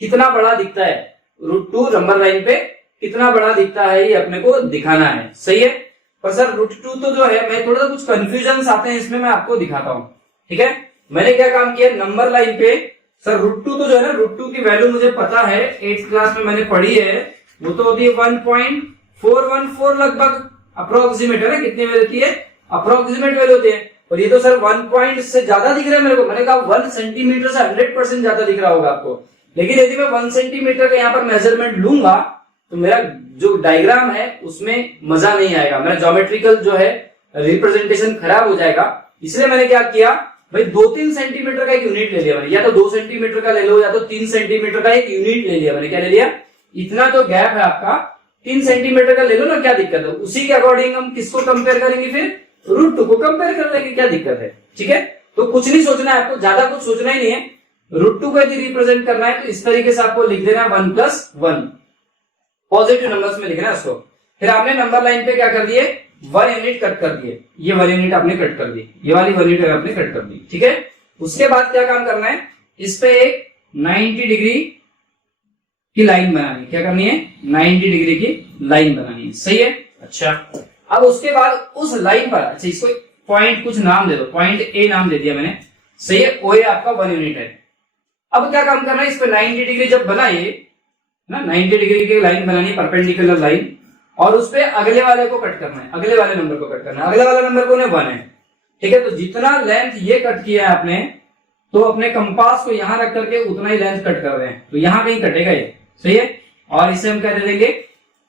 कितना बड़ा दिखता है, रूट टू नंबर लाइन पे कितना बड़ा दिखता है, ये अपने को दिखाना है। सही है। पर सर रूट टू तो जो है, मैं थोड़ा सा कुछ कंफ्यूजन आते हैं इसमें, मैं आपको दिखाता हूं। ठीक है। मैंने क्या काम किया नंबर लाइन पे, सर रूट टू तो जो है ना, रूट टू की वैल्यू मुझे पता है, 8th क्लास में मैंने पढ़ी है। वो तो होती है 1.414 लगभग, अप्रोक्सीमेट है ना। कितनी वैल्यू होती है? अप्रोक्सीमेट वैल्यू होती है। और ये तो सर 1 पॉइंट से ज्यादा दिख रहा है मेरे को। मैंने कहा 1 सेंटीमीटर से 100% ज्यादा दिख रहा होगा आपको। लेकिन यदि मैं 1 सेंटीमीटर का यहाँ पर मेजरमेंट लूंगा तो मेरा जो डायग्राम है उसमें मजा नहीं आएगा, मेरा ज्योमेट्रिकल जो है रिप्रेजेंटेशन खराब हो जाएगा। इसलिए मैंने क्या किया भाई, 2-3 सेंटीमीटर का एक यूनिट ले लिया मैंने। या तो 2 सेंटीमीटर का ले लो, या तो 3 सेंटीमीटर का एक यूनिट ले लिया मैंने। क्या ले लिया? इतना तो गैप है आपका, 3 सेंटीमीटर का ले लो ना, क्या दिक्कत है? उसी के अकॉर्डिंग हम किसको कंपेयर करेंगे? फिर रूट टू को कंपेयर कर लेंगे, क्या दिक्कत है? ठीक है। तो कुछ नहीं सोचना है आपको, ज्यादा कुछ सोचना ही नहीं है। रूट टू को यदि रिप्रेजेंट करना है तो इस तरीके से आपको लिख देना 1 प्लस 1, पॉजिटिव नंबर्स में लिखना है उसको। फिर आपने नंबर लाइन पे क्या कर दिए? 1 यूनिट कट कर दिए। ये 1 यूनिट आपने कट कर दी, ये वाली 1 यूनिट आपने कट कर दी। ठीक है। उसके बाद क्या काम करना है? इस पे एक 90 डिग्री की लाइन बनानी। क्या करनी है? 90 डिग्री की लाइन बनानी है। सही है। अच्छा, अब उसके बाद उस लाइन पर, अच्छा इसको पॉइंट कुछ नाम दे दो, पॉइंट ए नाम दे दिया मैंने। सही है। ओ ए आपका 1 यूनिट है। अब क्या काम करना है? इस पे 90 डिग्री जब बनाए ना, 90 डिग्री की लाइन बनानी, परपेंडिकुलर लाइन, और उस पे अगले वाले को कट करना है, अगले वाले नंबर को कट करना है। अगले वाला नंबर को 1 है। ठीक है। तो जितना लेंथ ये कट किया है आपने, तो अपने कंपास को यहां रख करके उतना ही लेंथ कट कर रहे हैं, तो यहां कहीं कटेगा ये। सही है। और इसे हम क्या दे देंगे?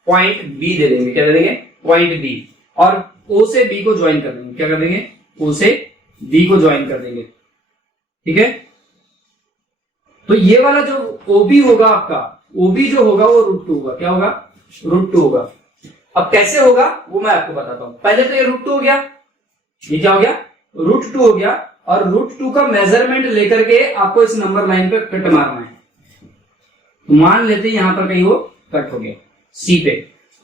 पॉइंट बी दे देंगे। क्या दे देंगे? Point B. और ओ से बी को ज्वाइन कर देंगे। क्या कर देंगे? ओ से बी को ज्वाइन कर देंगे। ठीक है। तो ये वाला जो ओबी होगा आपका, ओबी जो होगा वो रूट टू होगा। क्या होगा? रूट टू होगा। अब कैसे होगा वो मैं आपको बताता हूं। पहले तो ये रूट टू हो गया, ये क्या हो गया? रूट टू हो गया। और रूट टू का मेजरमेंट लेकर के आपको इस नंबर लाइन पे कट मारना है। तो मान लेते हैं यहां पर कहीं वो कट हो गया सी पे,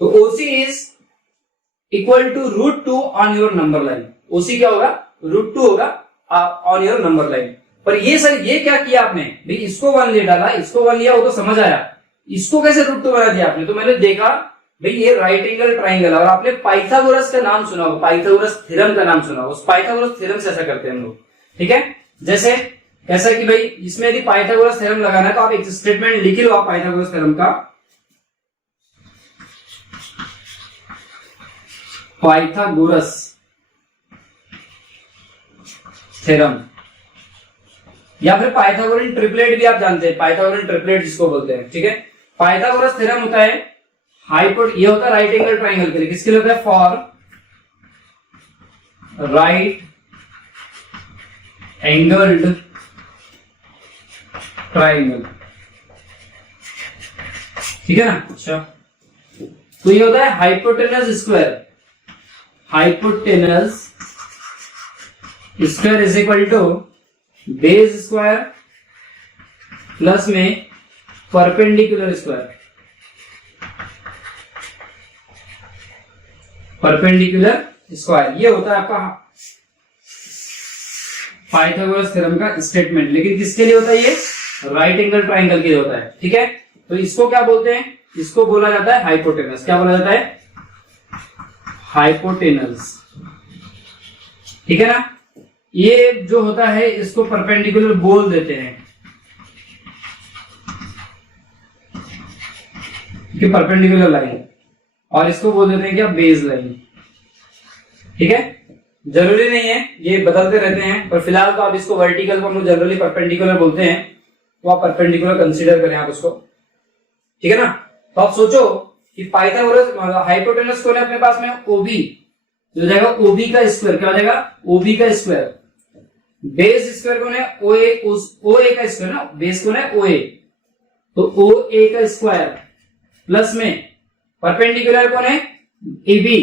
तो OC is equal to root two on your number line. OC क्या होगा? रूट टू होगा ऑन योर नंबर लाइन। पर ये सर ये क्या किया आपने भाई? इसको 1 ले डाला, इसको 1 लिया, वो तो समझ आया। इसको कैसे रूट टू बना दिया आपने? तो मैंने देखा भाई ये राइट एंगल ट्राइंगल, और आपने पाइथागोरस का नाम सुना होगा, पाइथागोरस थ्योरम का नाम सुना होगा। उस पाइथागोरस थ्योरम से ऐसा करते हैं हम लोग। ठीक है। जैसे ऐसा कि भाई इसमें यदि पाइथागोरस थ्योरम लगाना है तो आप एक स्टेटमेंट लिख लो आप पाइथागोरस थ्योरम का। पाइथागोरस थ्योरम, या फिर पाइथागोरन ट्रिपलेट भी आप जानते हैं, पाइथागोरन ट्रिपलेट जिसको बोलते हैं। ठीक है। पाइथागोरस थ्योरम होता है ये होता है राइट एंगल ट्राइंगल के लिए। किसके लिए होता है? For right angled triangle. ठीक है ना। अच्छा, तो ये होता है hypotenuse square. Hypotenuse square is equal to base square plus में परपेंडिकुलर स्क्वायर। परपेंडिकुलर स्क्वायर ये होता है आपका पाइथागोरस थ्योरम का स्टेटमेंट। लेकिन किसके लिए होता है ये? राइट एंगल ट्राइंगल के लिए होता है। ठीक है। तो इसको क्या बोलते हैं? इसको बोला जाता है हाइपोटेनस। क्या बोला जाता है? हाइपोटेनस। ठीक है ना। ये जो होता है इसको परपेंडिकुलर बोल देते हैं कि परपेंडिकुलर लाइन, और इसको बोल देते हैं क्या, बेस लाइन। ठीक है, जरूरी नहीं है, ये बदलते रहते हैं, पर फिलहाल तो आप इसको वर्टिकल को हम लोग जनरली परपेंडिकुलर बोलते हैं, तो आप परपेंडिकुलर कंसीडर करें आप उसको। ठीक है ना। तो आप सोचो कि पाइथागोरस हाइपोटेनस कौन है अपने पास में, ओबी, तो हो जाएगा ओबी का स्क्वायर, क्या हो जाएगा, ओबी का स्क्वायर। बेस स्क्वायर कौन है, ओए, ओए का स्क्वायर ना, बेस कौन है, ओए, तो ओए का स्क्वायर प्लस में परपेंडिकुलर कौन है, एबी,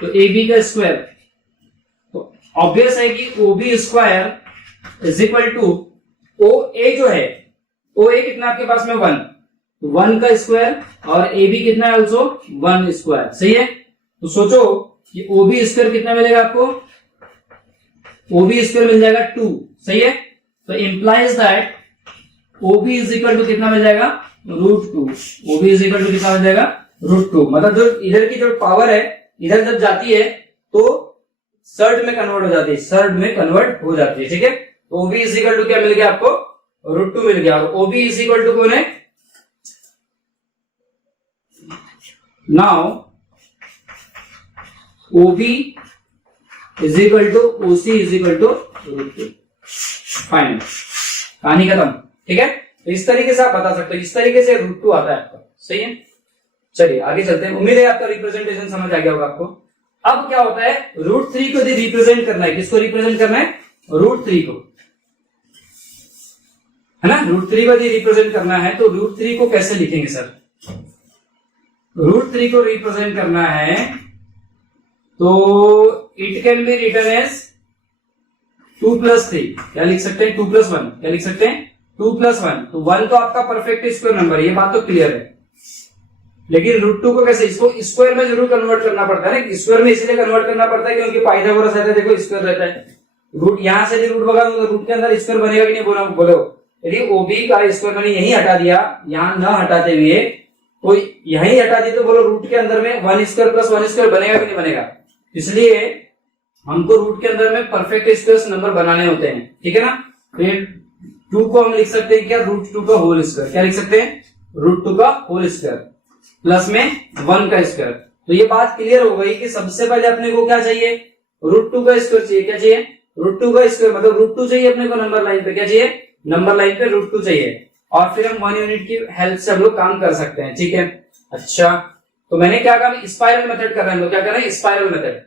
तो एबी का स्क्वायर। तो ऑब्वियस है कि OB square is equal to O A जो है, ओ ए कितना आपके पास में 1, तो 1 का स्क्वायर, और ए बी कितना है ऑल्सो 1 स्क्वायर। सही है। तो सोचो कि ओ बी स्क्वायर कितना मिलेगा आपको, ओ बी स्क्वायर मिल जाएगा 2। सही है। तो implies that O B is equal to कितना मिल जाएगा, √2। O B is equal to कितना मिल जाएगा, √2। मतलब जो इधर की जो पावर है इधर जब जाती है तो सर्ड में कन्वर्ट हो जाती है, सर्ड में कन्वर्ट हो जाती है। ठीक है। तो ओबी इज इक्वल टू क्या मिल गया आपको, √2 मिल गया। और ओबी इज इक्वल टू कौन है, now OB is equal to OC is equal to √2। Fine, कहानी खत्म। ठीक है। तो इस तरीके से आप बता सकते हो, इस तरीके से √2 आता है आपका। सही है। चलिए आगे चलते हैं, उम्मीद है आपका रिप्रेजेंटेशन समझ आ गया होगा आपको। अब क्या होता है, √3 को रिप्रेजेंट करना है, किसको रिप्रेजेंट करना है, √3 को, है ना, √3 को रिप्रेजेंट करना है। तो √3 को कैसे लिखेंगे सर, √3 को रिप्रेजेंट करना है तो it can be written as 2 + 3, क्या लिख सकते हैं, 2 + 1, क्या लिख सकते हैं, 2 + 1। तो 1 तो आपका परफेक्ट स्क्वायर नंबर है, ये बात तो क्लियर है। लेकिन √2 को कैसे, इसको स्क्वायर में जरूर कन्वर्ट करना पड़ता है ना, स्क्वायर में इसलिए कन्वर्ट करना पड़ता है क्योंकि पाइथागोरस रहता है, देखो स्क्वायर रहता है, रूट यहां से भी रूट भगा दूंगा, रूट के अंदर स्क्वायर बनेगा कि नहीं, बोलो। यदि ओबी का स्क्वायर मैंने यही हटा दिया, यहां न हटाते हुए तो यही हटा दी, तो बोलो रूट के अंदर में 1 स्क्वायर + 1 स्क्वायर बनेगा कि नहीं बनेगा। इसलिए हमको रूट के अंदर में परफेक्ट स्क्वायर नंबर बनाने होते हैं। ठीक है ना। फिर 2 को हम लिख सकते हैं क्या, √2 का होल स्क्वायर, क्या लिख सकते हैं, √2 का होल स्क्वायर प्लस में 1 का स्क्वायर। तो ये बात क्लियर हो गई कि सबसे पहले अपने को क्या चाहिए, √2 का स्क्वायर चाहिए, क्या चाहिए, √2 का स्क्वायर, मतलब √2 चाहिए अपने को नंबर लाइन पे, क्या चाहिए, नंबर लाइन पे √2 चाहिए, और फिर हम 1 यूनिट की हेल्प से हम लोग काम कर सकते हैं। ठीक है। अच्छा, तो मैंने क्या कहा, स्पाइरल मेथड कर रहे हैं, क्या कर रहे हैं, स्पाइरल मेथड।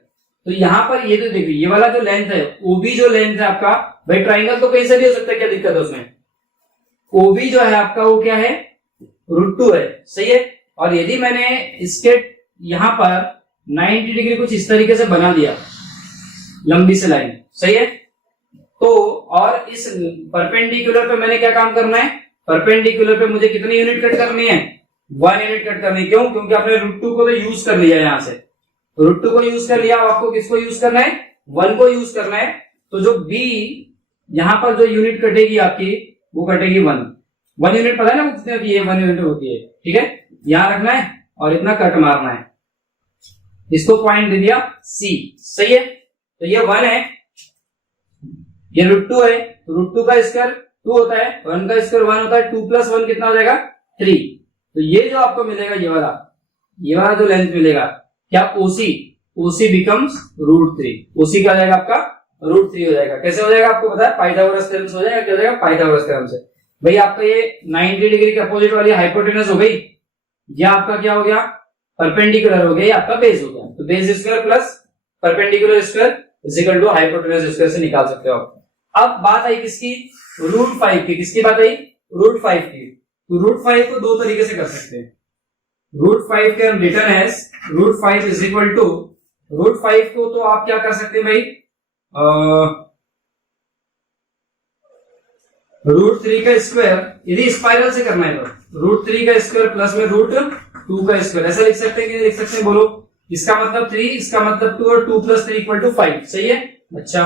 तो यहाँ पर ये तो देखिए, ये वाला जो लेंथ है, ओबी जो लेंथ है आपका, भाई ट्राइंगल तो कहीं से भी हो सकता है, क्या दिक्कत है उसमें, ओबी जो है आपका वो क्या है, √2 है। सही है। और यदि मैंने इसके यहां पर 90 डिग्री कुछ इस तरीके से बना दिया, लंबी से लाइन, सही है, तो और इस परपेंडिकुलर पे मैंने क्या काम करना है, परपेंडिकुलर पे मुझे कितनी यूनिट कट करनी है, 1 यूनिट कट करनी है। क्यों, क्योंकि आपने √2 को तो यूज कर लिया यहां से, √2 को यूज कर लिया, आपको किसको यूज करना है, 1 को यूज करना है। तो जो बी यहां पर जो यूनिट कटेगी आपकी, वो कटेगी 1 यूनिट, पता है ना कितनी होती है, 1 यूनिट होती है। ठीक है, यहां रखना है और इतना कट मारना है, इसको पॉइंट दे दिया सी। सही है। तो ये 1 है, ये √2 है, √2 का स्क्वायर 2 होता है, 1 का स्क्वायर 1 होता है, 2 + 1 कितना हो जाएगा, 3। तो ये जो आपको मिलेगा, ये वाला जो लेंथ मिलेगा, क्या ओसी बिकम्स √3, ओसी क्या हो जाएगा आपका, √3 हो जाएगा। कैसे हो जाएगा आपको पता है, पाइथागोरस थ्योरम से हो जाएगा, क्या हो जाएगा, पाइथागोरस थ्योरम से। भाई आपका ये 90 डिग्री के अपोजिट वाली हाइपोटेनस हो गई, या आपका क्या हो गया, परपेंडिकुलर हो गया, या आपका बेस हो गया। तो base square plus perpendicular square is equal to hypotenuse square से निकाल सकते हो आप। अब बात आई किसकी, √5 की। किसकी बात आई, √5 की। तो √5 को 2 तरीके से कर सकते हैं। √5 can written as √5 is equal to, √5 को तो आप क्या कर सकते हैं भाई, √3 का स्क्वायर, यदि स्पाइरल से करना है तो √3 का स्क्वायर प्लस में √2 का स्क्वायर, ऐसा लिख सकते हैं कि लिख सकते हैं, बोलो। इसका मतलब 3, इसका मतलब 2, और 2 + 3 = 5। सही है। अच्छा,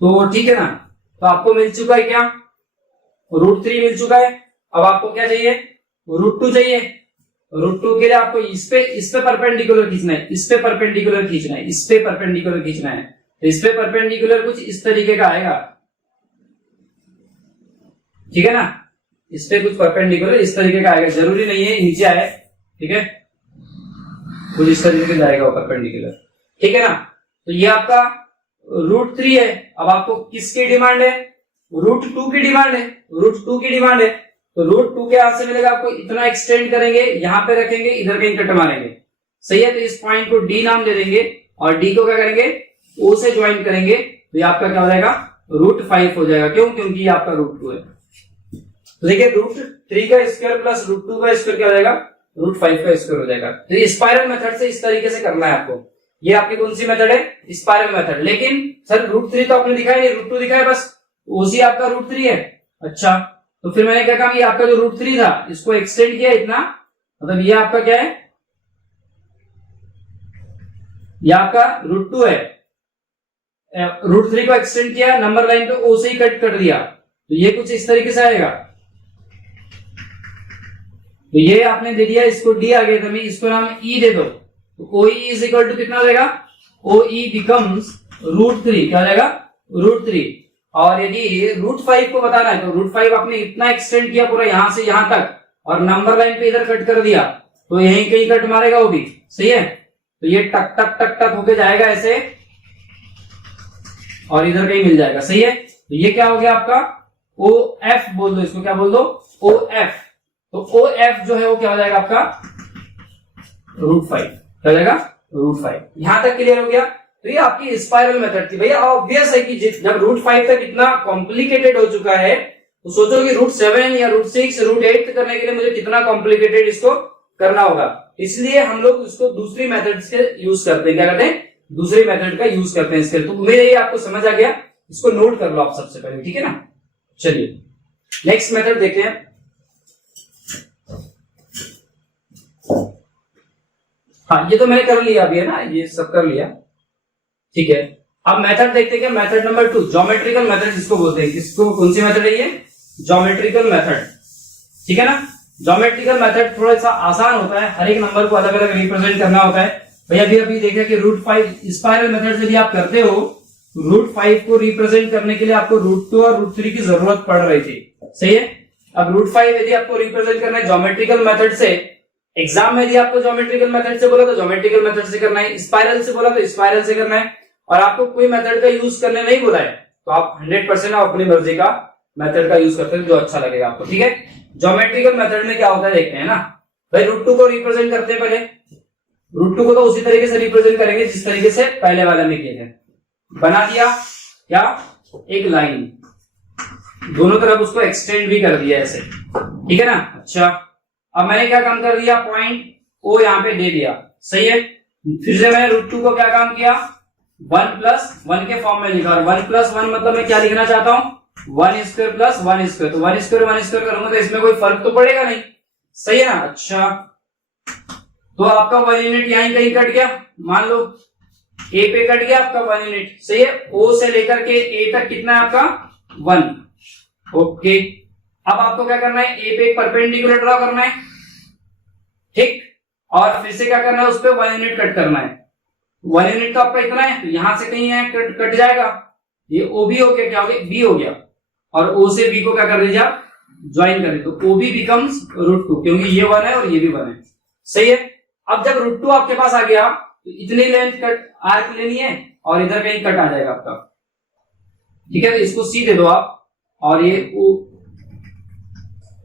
तो ठीक है ना। तो आपको मिल चुका है क्या, √3 मिल चुका है। अब आपको क्या चाहिए, √2 चाहिए। √2 के लिए आपको इस पे परपेंडिकुलर खींचना है, इस पे परपेंडिकुलर खींचना है, इस पे परपेंडिकुलर खींचना है। तो इस पे परपेंडिकुलर कुछ इस तरीके का आएगा, ठीक है ना। इस पे कुछ परपेंडिकुलर इस तरीके का आएगा, जरूरी नहीं है नीचे आए, ठीक है, कुछ इस तरीके से जाएगा वो परपेंडिकुलर, ठीक है ना। तो ये आपका √3 है। अब आपको किसकी डिमांड है? √2 की डिमांड है, √2 की डिमांड है। तो √2 के यहां से मिलेगा आपको इतना, एक्सटेंड करेंगे, यहां पे रखेंगे, इधर कहीं कट मारेंगे, सही है। तो इस पॉइंट को डी नाम दे देंगे और डी को क्या करेंगे, ओ से ज्वाइन करेंगे, तो ये आपका क्या हो जाएगा, √5 हो जाएगा। क्यों? क्योंकि ये आपका √2 है। तो देखिए √3 का स्क्वायर प्लस √2 का स्क्वायर क्या हो जाएगा, √5 का स्क्वायर हो जाएगा। तो ये स्पाइरल मेथड से इस तरीके से करना है आपको। ये आपकी कौन सी मेथड है? Spiral method. लेकिन सर √3 तो आपने दिखाया नहीं, √2 दिखाया बस, ओसी आपका √3 है। अच्छा, तो फिर मैंने क्या कहा, ये आपका जो √3 था इसको एक्सटेंड किया इतना, मतलब ये आपका क्या है, ये आपका √2 है, √3 को एक्सटेंड किया, नंबर लाइन पे ओ से ही कट कर दिया, तो ये कुछ इस तरीके से आएगा। तो ये आपने दे दिया, इसको डी आ गया, तो इसको नाम ई दे दो, तो ओ इज इक्वल टू कितना हो जाएगा, ओ ई बिकम्स √3, क्या हो जाएगा, √3। और यदि √5 को बताना है तो √5 आपने इतना एक्सटेंड किया पूरा यहां से यहां तक, और नंबर लाइन पे इधर कट कर दिया, तो यहीं कहीं कट मारेगा वो भी, सही है। तो ये टक टक टक टक होके जाएगा ऐसे, और इधर कहीं मिल जाएगा, सही है। तो ये क्या हो गया आपका, ओ एफ बोल दो इसको, क्या बोल दो, ओ एफ। तो ओ एफ जो है वो क्या हो जाएगा आपका, √5, क्या हो जाएगा, √5। यहां तक क्लियर हो गया। तो ये आपकी स्पाइरल मेथड थी भैया। ऑब्वियस है कि जब √5 तक इतना कॉम्प्लिकेटेड हो चुका है, तो सोचो कि √7 या √6 √8 करने के लिए मुझे कितना कॉम्प्लिकेटेड इसको करना होगा। इसलिए हम लोग इसको दूसरी मेथड से यूज करते हैं, क्या करते हैं, दूसरी मेथड का यूज करते हैं इसके लिए। तो मेरे ये आपको समझ आ गया, इसको नोट कर लो आप सबसे पहले, ठीक है ना। चलिए नेक्स्ट मेथड देखते हैं। हाँ, ये तो मैंने कर लिया अभी, है ना, ये सब कर लिया, ठीक है। अब मेथड देखते हैं, मेथड नंबर 2, ज्योमेट्रिकल मेथड जिसको बोलते हैं। किसको, कौन सी मेथड है ये, ज्योमेट्रिकल मेथड, ठीक है ना। ज्योमेट्रिकल मेथड थोड़ा सा आसान होता है, हर एक नंबर को अलग अलग रिप्रेजेंट करना होता है। भैया अभी देखा कि √5 स्पाइरल मेथड से भी आप करते हो, √5 को रिप्रेजेंट करने के लिए आपको √2 और √3 की जरूरत पड़ रही थी, सही है। अब √5 यदि आपको रिप्रेजेंट करना है ज्योमेट्रिकल मेथड से, एग्जाम में यदि आपको ज्योमेट्रिकल मेथड से बोला तो ज्योमेट्रिकल मेथड से करना है, स्पाइरल से बोला तो स्पाइरल से करना है, और आपको कोई मेथड का यूज करने नहीं बोला है तो आप 100% अपनी मर्जी का मेथड का यूज करते हैं जो अच्छा लगेगा आपको, ठीक है। ज्योमेट्रिकल मेथड में क्या होता है देखते हैं ना भाई। √2 को रिप्रेजेंट करते हैं पहले, √2 को तो उसी तरीके से रिप्रेजेंट करेंगे जिस तरीके से पहले वाले में किए थे। बना दिया क्या, एक लाइन, दोनों तरफ उसको एक्सटेंड भी कर दिया ऐसे, ठीक है ना। अच्छा, अब मैंने क्या काम कर दिया, पॉइंट ओ यहां पे दे दिया, सही है। फिर से मैंने √2 को क्या काम किया, 1+1 के फॉर्म में लिखा, और 1+1 मतलब मैं क्या लिखना चाहता हूं, 1² + 1²। तो 1² करूंगा तो इसमें कोई फर्क तो पड़ेगा नहीं, सही है ना। अच्छा, तो आपका 1 यूनिट यहीं कहीं कट गया, मान लो ए पे कट गया आपका 1 यूनिट, सही है। ओ से लेकर के ए तक कितना है आपका, 1, ओके। अब आपको क्या करना है, ए पे एक परपेंडिकुलर ड्रॉ करना है, ठीक, और फिर से क्या करना है, उस पे 1 यूनिट कट करना है। 1 यूनिट तो आपका इतना है, तो यहां से कहीं है कट जाएगा, ये ओ बी हो गया, क्या हो गया, बी हो गया, और ओ से बी को क्या कर दीजिए आप, ज्वाइन करें, तो ओ बी बिकम्स √2, क्योंकि ये 1 है और ये भी 1 है, सही है। अब जब √2 आपके पास आ गया तो इतनी लेंथ कट आर्क लेनी है और इधर कहीं कट आ जाएगा आपका, ठीक है। तो इसको सी दे दो आप, और ये ओ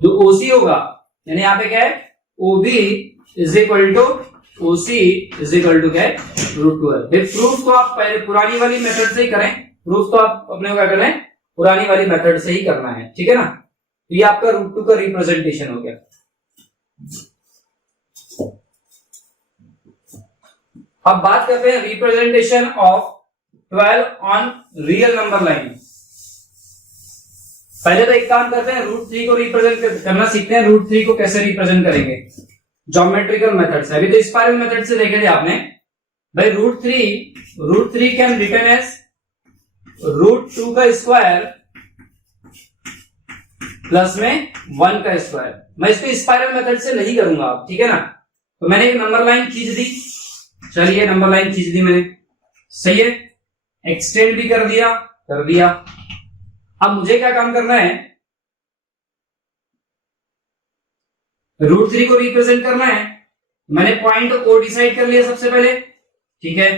जो ओसी होगा, यानी यहाँ पे क्या है, OB is equal to OC is equal to क्या है, √2 है। प्रूफ तो आप पहले पुरानी वाली मेथड से ही करें, प्रूफ तो आप अपने क्या करें, पुरानी वाली मेथड से ही करना है, ठीक है ना। तो ये आपका √2 का रिप्रेजेंटेशन हो गया। अब बात करते हैं representation of 12 on real number line. पहले तो एक काम करते हैं, √3 को रिप्रेजेंट करना सीखते हैं। √3 को कैसे रिप्रेजेंट करेंगे, ज्योमेट्रिकल मेथड से। अभी तो स्पाइरल मेथड से देखे थे आपने भाई। √3 कैन रिटन एज √2 का स्क्वायर प्लस में 1 का स्क्वायर। मैं इसको स्पाइरल मेथड से नहीं करूंगा आप, ठीक है ना। तो मैंने एक नंबर लाइन खींच दी, चलिए नंबर लाइन खींच दी मैंने, सही है। एक्सटेंड भी कर दिया। अब मुझे क्या काम करना है, √3 को रिप्रेजेंट करना है। मैंने पॉइंट ओ डिसाइड कर लिया सबसे पहले, ठीक है।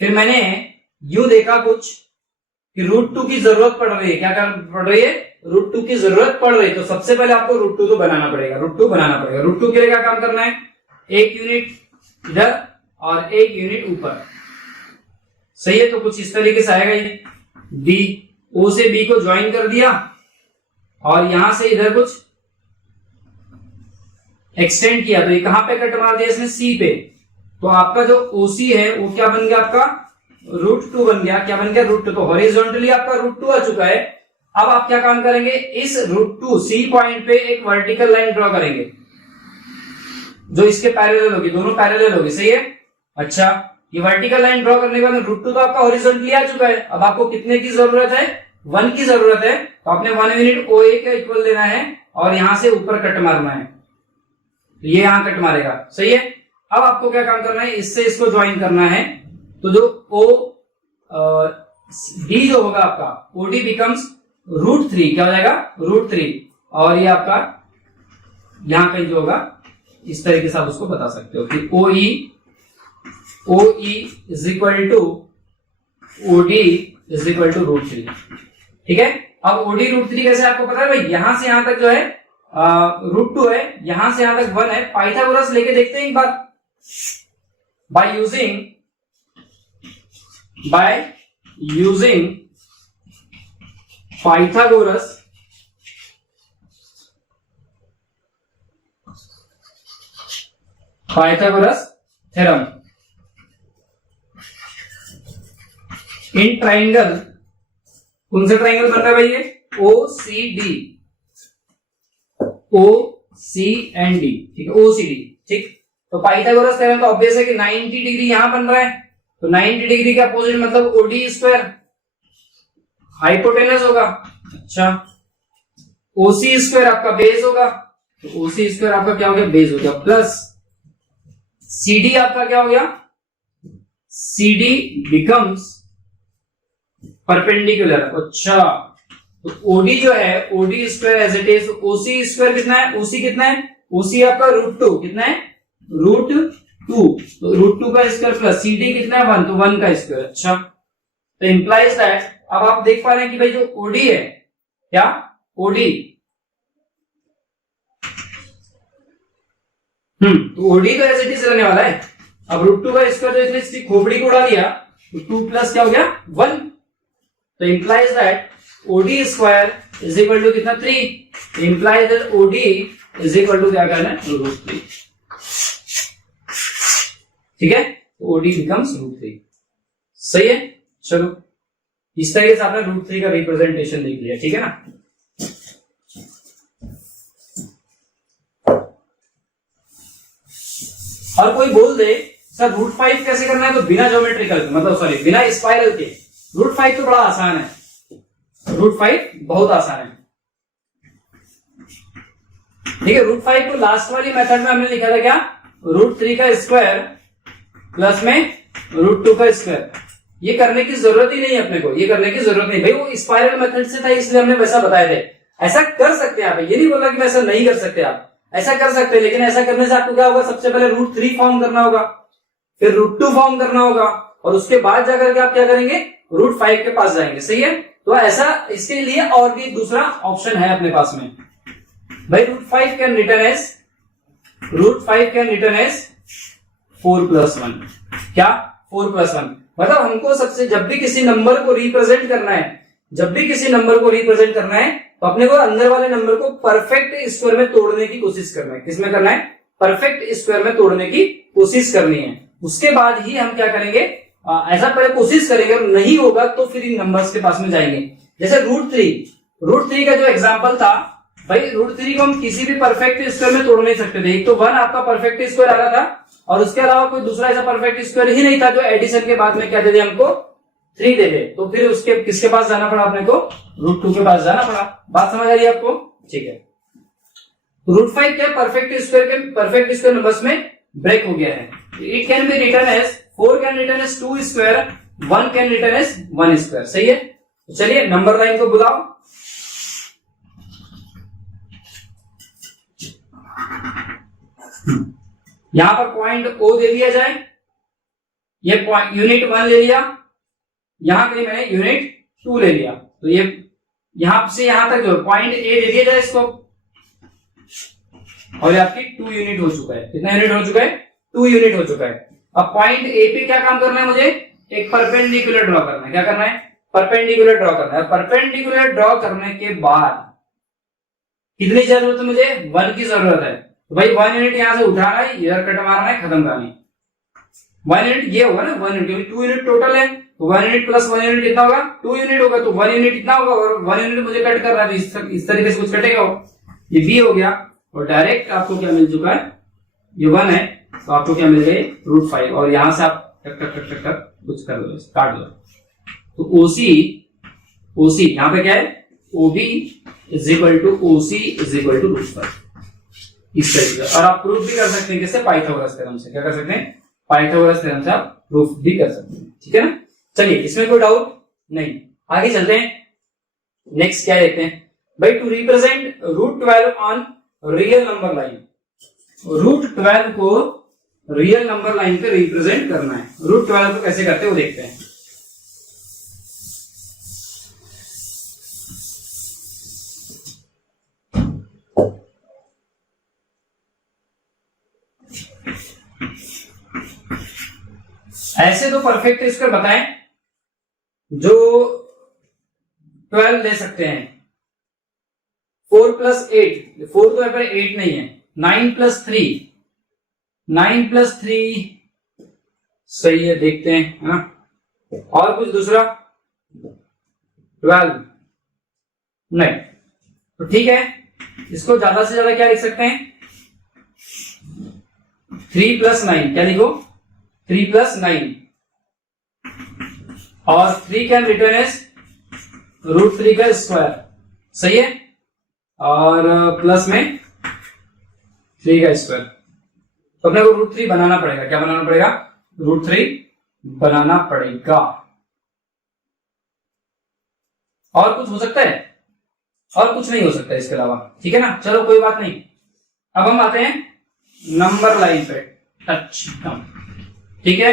फिर मैंने यूं देखा कुछ कि √2 की जरूरत पड़ रही है। क्या पड़ रही है? √2 की जरूरत पड़ रही है। तो सबसे पहले आपको √2 तो बनाना पड़ेगा, √2 बनाना पड़ेगा। √2 के लिए क्या काम करना है, एक यूनिट इधर और एक यूनिट ऊपर, सही है। तो कुछ इस तरीके से आएगा ये, बी, ओ से बी को ज्वाइन कर दिया और यहां से इधर कुछ एक्सटेंड किया। तो ये कहां पे कट मार दिया इसने, सी पे। तो आपका जो ओसी है वो क्या बन गया, आपका √2 बन गया। क्या बन गया, √2। तो हॉरिजॉन्टली आपका √2 आ चुका है। अब आप क्या काम करेंगे, इस √2 सी पॉइंट पे एक वर्टिकल लाइन ड्रॉ करेंगे जो इसके पैरेलल होगी, दोनों पैरेलल होगी, सही है। अच्छा, ये वर्टिकल लाइन ड्रॉ करने के बाद √2 तो आपका हॉरिजॉन्टली आ चुका है। अब आपको कितने की जरूरत है, 1 की जरूरत है। तो आपने 1 यूनिट ओ ए का इक्वल लेना है और यहां से ऊपर कट मारना है। तो ये यहां कट मारेगा, सही है। अब आपको क्या काम करना है, इससे इसको ज्वाइन करना है। तो जो ओ डी जो होगा आपका, ओडी बिकम्स √3। क्या हो जाएगा, √3। और ये आपका यहां कहीं जो होगा, इस तरीके से आप उसको बता सकते हो कि OE is equal to OD is equal to √3, ठीक है। अब OD √3 कैसे आपको पता है भाई, यहां से यहां तक जो है √2 है, यहां से यहां तक 1 है। पाइथागोरस लेके देखते हैं एक बार, by using Pythagoras theorem in triangle, कौन सा ट्राइंगल बन रहा है भाई, ये OCD, ठीक है, OCD, ठीक। तो पाइथागोरस थ्योरम तो ऑब्वियस है कि 90 डिग्री यहां बन रहा है। तो 90 डिग्री का अपोजिट मतलब OD स्क्वायर हाइपोटेनस होगा। अच्छा, OC स्क्वायर आपका बेस होगा। तो OC स्क्वायर आपका क्या हो गया, बेस हो गया, प्लस CD आपका क्या हो गया, CD बिकम्स परपेंडिकुलर। अच्छा, तो OD जो है, OD square as it is, OC square कितना है, OC कितना है, OC आपका √2 कितना है, √2। तो √2 का स्क्वायर प्लस CD कितना है, 1, तो 1 का स्क्वायर। अच्छा, तो इंप्लाइज दैट, अब आप देख पा रहे हैं कि भाई जो OD है, क्या OD, तो OD तो एज इट इज रहने वाला है। अब √2 का स्क्वायर तो इसने इसकी खोपड़ी को उड़ा दिया, तो 2 प्लस क्या हो गया, 1। तो implies that OD square is equal to कितना, 3। Implies that OD is equal to क्या करना है, √3, ठीक है। तो OD बिकम्स √3, सही है। चलो, इस तरीके से आपने √3 का रिप्रेजेंटेशन देख लिया, ठीक है ना। और कोई बोल दे सर √5 कैसे करना है, तो बिना ज्योमेट्रिकल, मतलब सॉरी बिना स्पाइरल के, √5 तो बड़ा आसान है, √5 बहुत आसान है, ठीक है। √5 को लास्ट वाली मेथड में हमने लिखा था क्या, √3 का स्क्वायर प्लस में √2 का स्क्वायर। ये करने की जरूरत ही नहीं है अपने को, ये करने की जरूरत नहीं भाई, वो स्पाइरल मेथड से था इसलिए हमने वैसा बताए थे। ऐसा कर सकते हैं आप, ये नहीं बोला कि वैसा नहीं कर सकते, आप ऐसा कर सकते हैं। लेकिन ऐसा करने से आपको क्या होगा, सबसे पहले √3 फॉर्म करना होगा, फिर √2 फॉर्म करना होगा, और उसके बाद जाकर के आप क्या करेंगे, √5 के पास जाएंगे, सही है। तो ऐसा, इसके लिए और भी दूसरा ऑप्शन है अपने पास में भाई, √5 कैन रिटर्न एज 4+1। क्या, 4+1, मतलब हमको सबसे, जब भी किसी नंबर को रिप्रेजेंट करना है, तो अपने को अंदर वाले नंबर को परफेक्ट स्क्वायर में तोड़ने की कोशिश करना है। किसमें करना है, परफेक्ट स्क्वायर में तोड़ने की कोशिश करनी है। उसके बाद ही हम क्या करेंगे, ऐसा पहले कोशिश करेंगे, और नहीं होगा तो फिर इन नंबर्स के पास में जाएंगे। जैसे √3 का जो एग्जांपल था भाई, √3 को हम किसी भी परफेक्ट स्क्वायर में तोड़ नहीं सकते थे। एक तो 1 आपका परफेक्ट स्क्वायर आ रहा था, और उसके अलावा कोई दूसरा ऐसा परफेक्ट स्क्वायर ही नहीं था जो एडिशन के बाद में क्या दे दे हमको, 3 दे दे। तो फिर उसके किसके पास जाना पड़ा अपने को, √2 के पास जाना पड़ा। बात समझ आ रही है आपको, ठीक है। √5 क्या, परफेक्ट स्क्वायर नंबर्स में ब्रेक हो गया है। It can be written as 4 can written as 2 square 1 can written as 1 square, सही है। तो चलिए नंबर लाइन को बुलाओ। यहां पर पॉइंट ओ दे दिया जाए, ये पॉइंट यूनिट 1 ले लिया, यहां कहीं मैंने यूनिट 2 ले लिया, तो ये यहां से यहां तक जो पॉइंट ए दे दिया जाए इसको, और ये आपकी 2 यूनिट हो चुका है। कितना यूनिट हो चुका है? 2 यूनिट हो चुका है। अब पॉइंट ए पे क्या काम करना है मुझे? एक परपेंडिकुलर ड्रॉ करना है। क्या करना है? परपेंडिकुलर ड्रॉ करना है। परपेंडिकुलर ड्रॉ करने के बाद कितनी जरूरत है मुझे? 1 की जरूरत है। तो भाई 1 यूनिट यहां से उठाना है, इधर कट मारना है, खत्म करनी। 1 यूनिट ये होगा ना, 1 यूनिट, क्योंकि 2 यूनिट टोटल है, तो 1 यूनिट प्लस 1 यूनिट कितना होगा? 2 यूनिट होगा, तो 1 यूनिट कितना होगा? और 1 यूनिट मुझे कट करना है, तो इस तरीके से कुछ कटेगा। ये बी हो गया, और डायरेक्ट आपको क्या मिल चुका है? ये 1 है, तो आपको क्या मिल गई? √5, और यहां से आप टक टक टक टक टक कुछ कर दो, काट दो। तो ओसी यहां पे क्या है? OB is equal to OC is equal to √5, इस तरीके से। और आप प्रूफ भी कर सकते हैं किससे? पाइथागोरस थ्योरम से। क्या कर सकते हैं? पाइथागोरस थ्योरम से आप प्रूफ भी कर सकते हैं, ठीक है ना। चलिए, इसमें कोई डाउट नहीं, आगे चलते हैं। नेक्स्ट क्या देखते हैं भाई? To represent √12 on real number line, √12 को रियल नंबर लाइन पे रिप्रेजेंट करना है। √12 को कैसे करते हैं वो देखते हैं। ऐसे तो परफेक्ट स्क्वायर बताएं जो 12 ले सकते हैं। 4 + 8, 4 तो यहाँ पर 8 नहीं है, 9 + 3, 9 + 3 सही है, देखते हैं, है ना। और कुछ दूसरा? 12 नहीं, तो ठीक है, इसको ज्यादा से ज्यादा क्या लिख सकते हैं? 3 + 9, क्या लिखो? 3 + 9, और 3 कैन रिटर्न एज √3 का स्क्वायर, सही है, और प्लस में 3 का स्क्वायर। तो अपने को √3 बनाना पड़ेगा। क्या बनाना पड़ेगा? √3 बनाना पड़ेगा। और कुछ हो सकता है? और कुछ नहीं हो सकता इसके अलावा, ठीक है ना। चलो कोई बात नहीं। अब हम आते हैं नंबर लाइन पे, टच, ठीक है,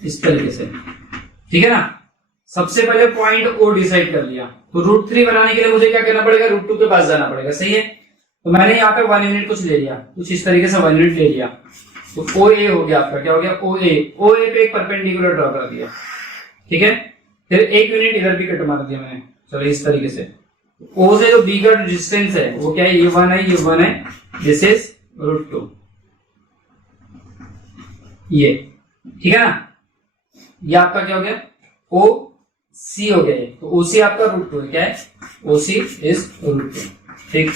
इस तरीके से, ठीक है ना। सबसे पहले पॉइंट ओ डिसाइड कर लिया, तो √3 बनाने के लिए मुझे क्या करना पड़ेगा? √2 के पास जाना पड़ेगा, सही है। तो मैंने यहाँ पे 1 यूनिट कुछ ले लिया, कुछ इस तरीके से 1 यूनिट ले लिया, तो ओ ए हो गया आपका। क्या हो गया? ओ ए पे एक परपेंडिकुलर ड्रॉ कर दिया, ठीक है। फिर 1 यूनिट इधर भी कट मार दिया मैंने, चलो इस तरीके से। ओ से जो बी का डिस्टेंस है वो क्या है? ये 1 है, ये 1 है, दिस इज √2, ये, ठीक है ना। ये आपका क्या हो गया? ओ सी हो गया, तो ओसी आपका √2 है। क्या है? ओसी इज √2, ठीक।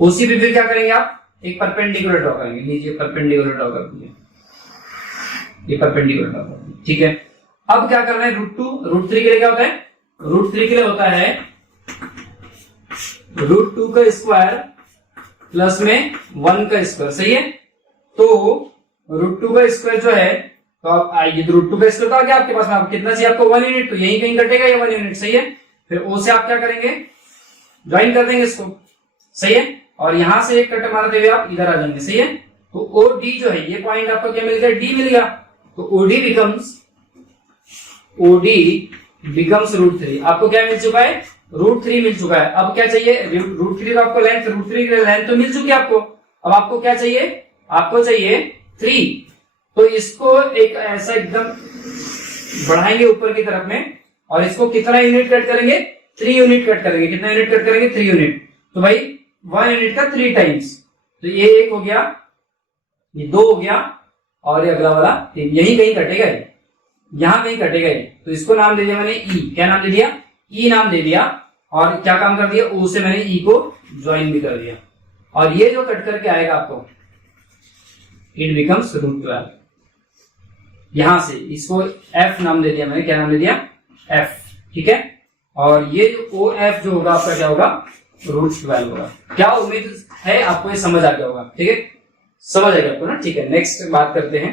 ओसी पे फिर क्या करेंगे आप? एक परपेंडिकुलर ड्रॉ करेंगे। लीजिए परपेंडिकुलर ड्रॉ कर दीजिए, ये परपेंडिकुलर ड्रॉ कर दीजिए, ठीक है। अब क्या करना है? √3 के लिए क्या होता है? √3 के लिए होता है √2 का स्क्वायर प्लस में 1 का स्क्वायर, सही है। तो √2 का स्क्वायर जो है, तो आप आइए, तो √2 का स्क्वायर तो आ गया आपके पास में। आप कितना चाहिए आपको? 1 यूनिट, तो यहीं कहीं कटेगा ये 1 यूनिट, सही है। फिर ओ से आप क्या करेंगे? ज्वाइन कर देंगे इसको, सही है। और यहां से एक कट मारते हुए आप इधर आ जाएंगे, सही है। तो ओ डी जो है, ये पॉइंट आपको क्या मिल गया? डी मिल गया। तो ओडी बिकम्स √3। आपको क्या मिल चुका है? √3 मिल चुका है। अब क्या चाहिए? √3 तो आपको लेंथ, √3 की लेंथ तो मिल चुकी है आपको। अब आपको क्या चाहिए? आपको चाहिए 3। तो इसको एक ऐसा एकदम बढ़ाएंगे ऊपर की तरफ में, और इसको कितना यूनिट कट करेंगे? 3 यूनिट कट करेंगे। कितना यूनिट कट करेंगे? 3 यूनिट। तो भाई 1 यूनिट का 3 टाइम्स, तो ये 1 हो गया, ये 2 हो गया, और ये अगला वाला 3। यही कहीं कटेगा, यहां कहीं कटेगा ये। तो इसको नाम दे दिया मैंने ई। क्या नाम दे दिया? ई नाम दे दिया। और क्या काम कर दिया? ओ से मैंने ई को ज्वाइन भी कर दिया, और ये जो कट करके आएगा आपको, इट बिकम्स √12। यहां से इसको एफ नाम दे दिया मैंने। क्या नाम दे दिया? एफ, ठीक है। और ये जो ओ एफ जो होगा आपका क्या होगा? √12 होगा। क्या उम्मीद है आपको ये समझ आ गया होगा, ठीक है, समझ आ गया आपको ना, ठीक है। नेक्स्ट बात करते हैं।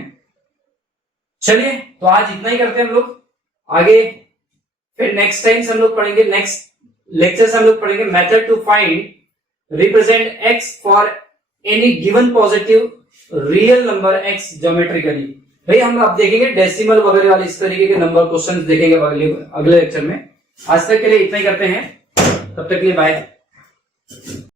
चलिए, तो आज इतना ही करते हैं हम लोग। आगे फिर नेक्स्ट टाइम हम लोग पढ़ेंगे, नेक्स्ट लेक्चर से हम लोग पढ़ेंगे method to find represent X for any given positive real number X geometrically. भाई हम आप देखेंगे डेसिमल वगैरह वाले इस तरीके के नंबर क्वेश्चंस देखेंगे अगले लेक्चर में। आज तक के लिए इतना ही करते हैं, तब तक के लिए बाय।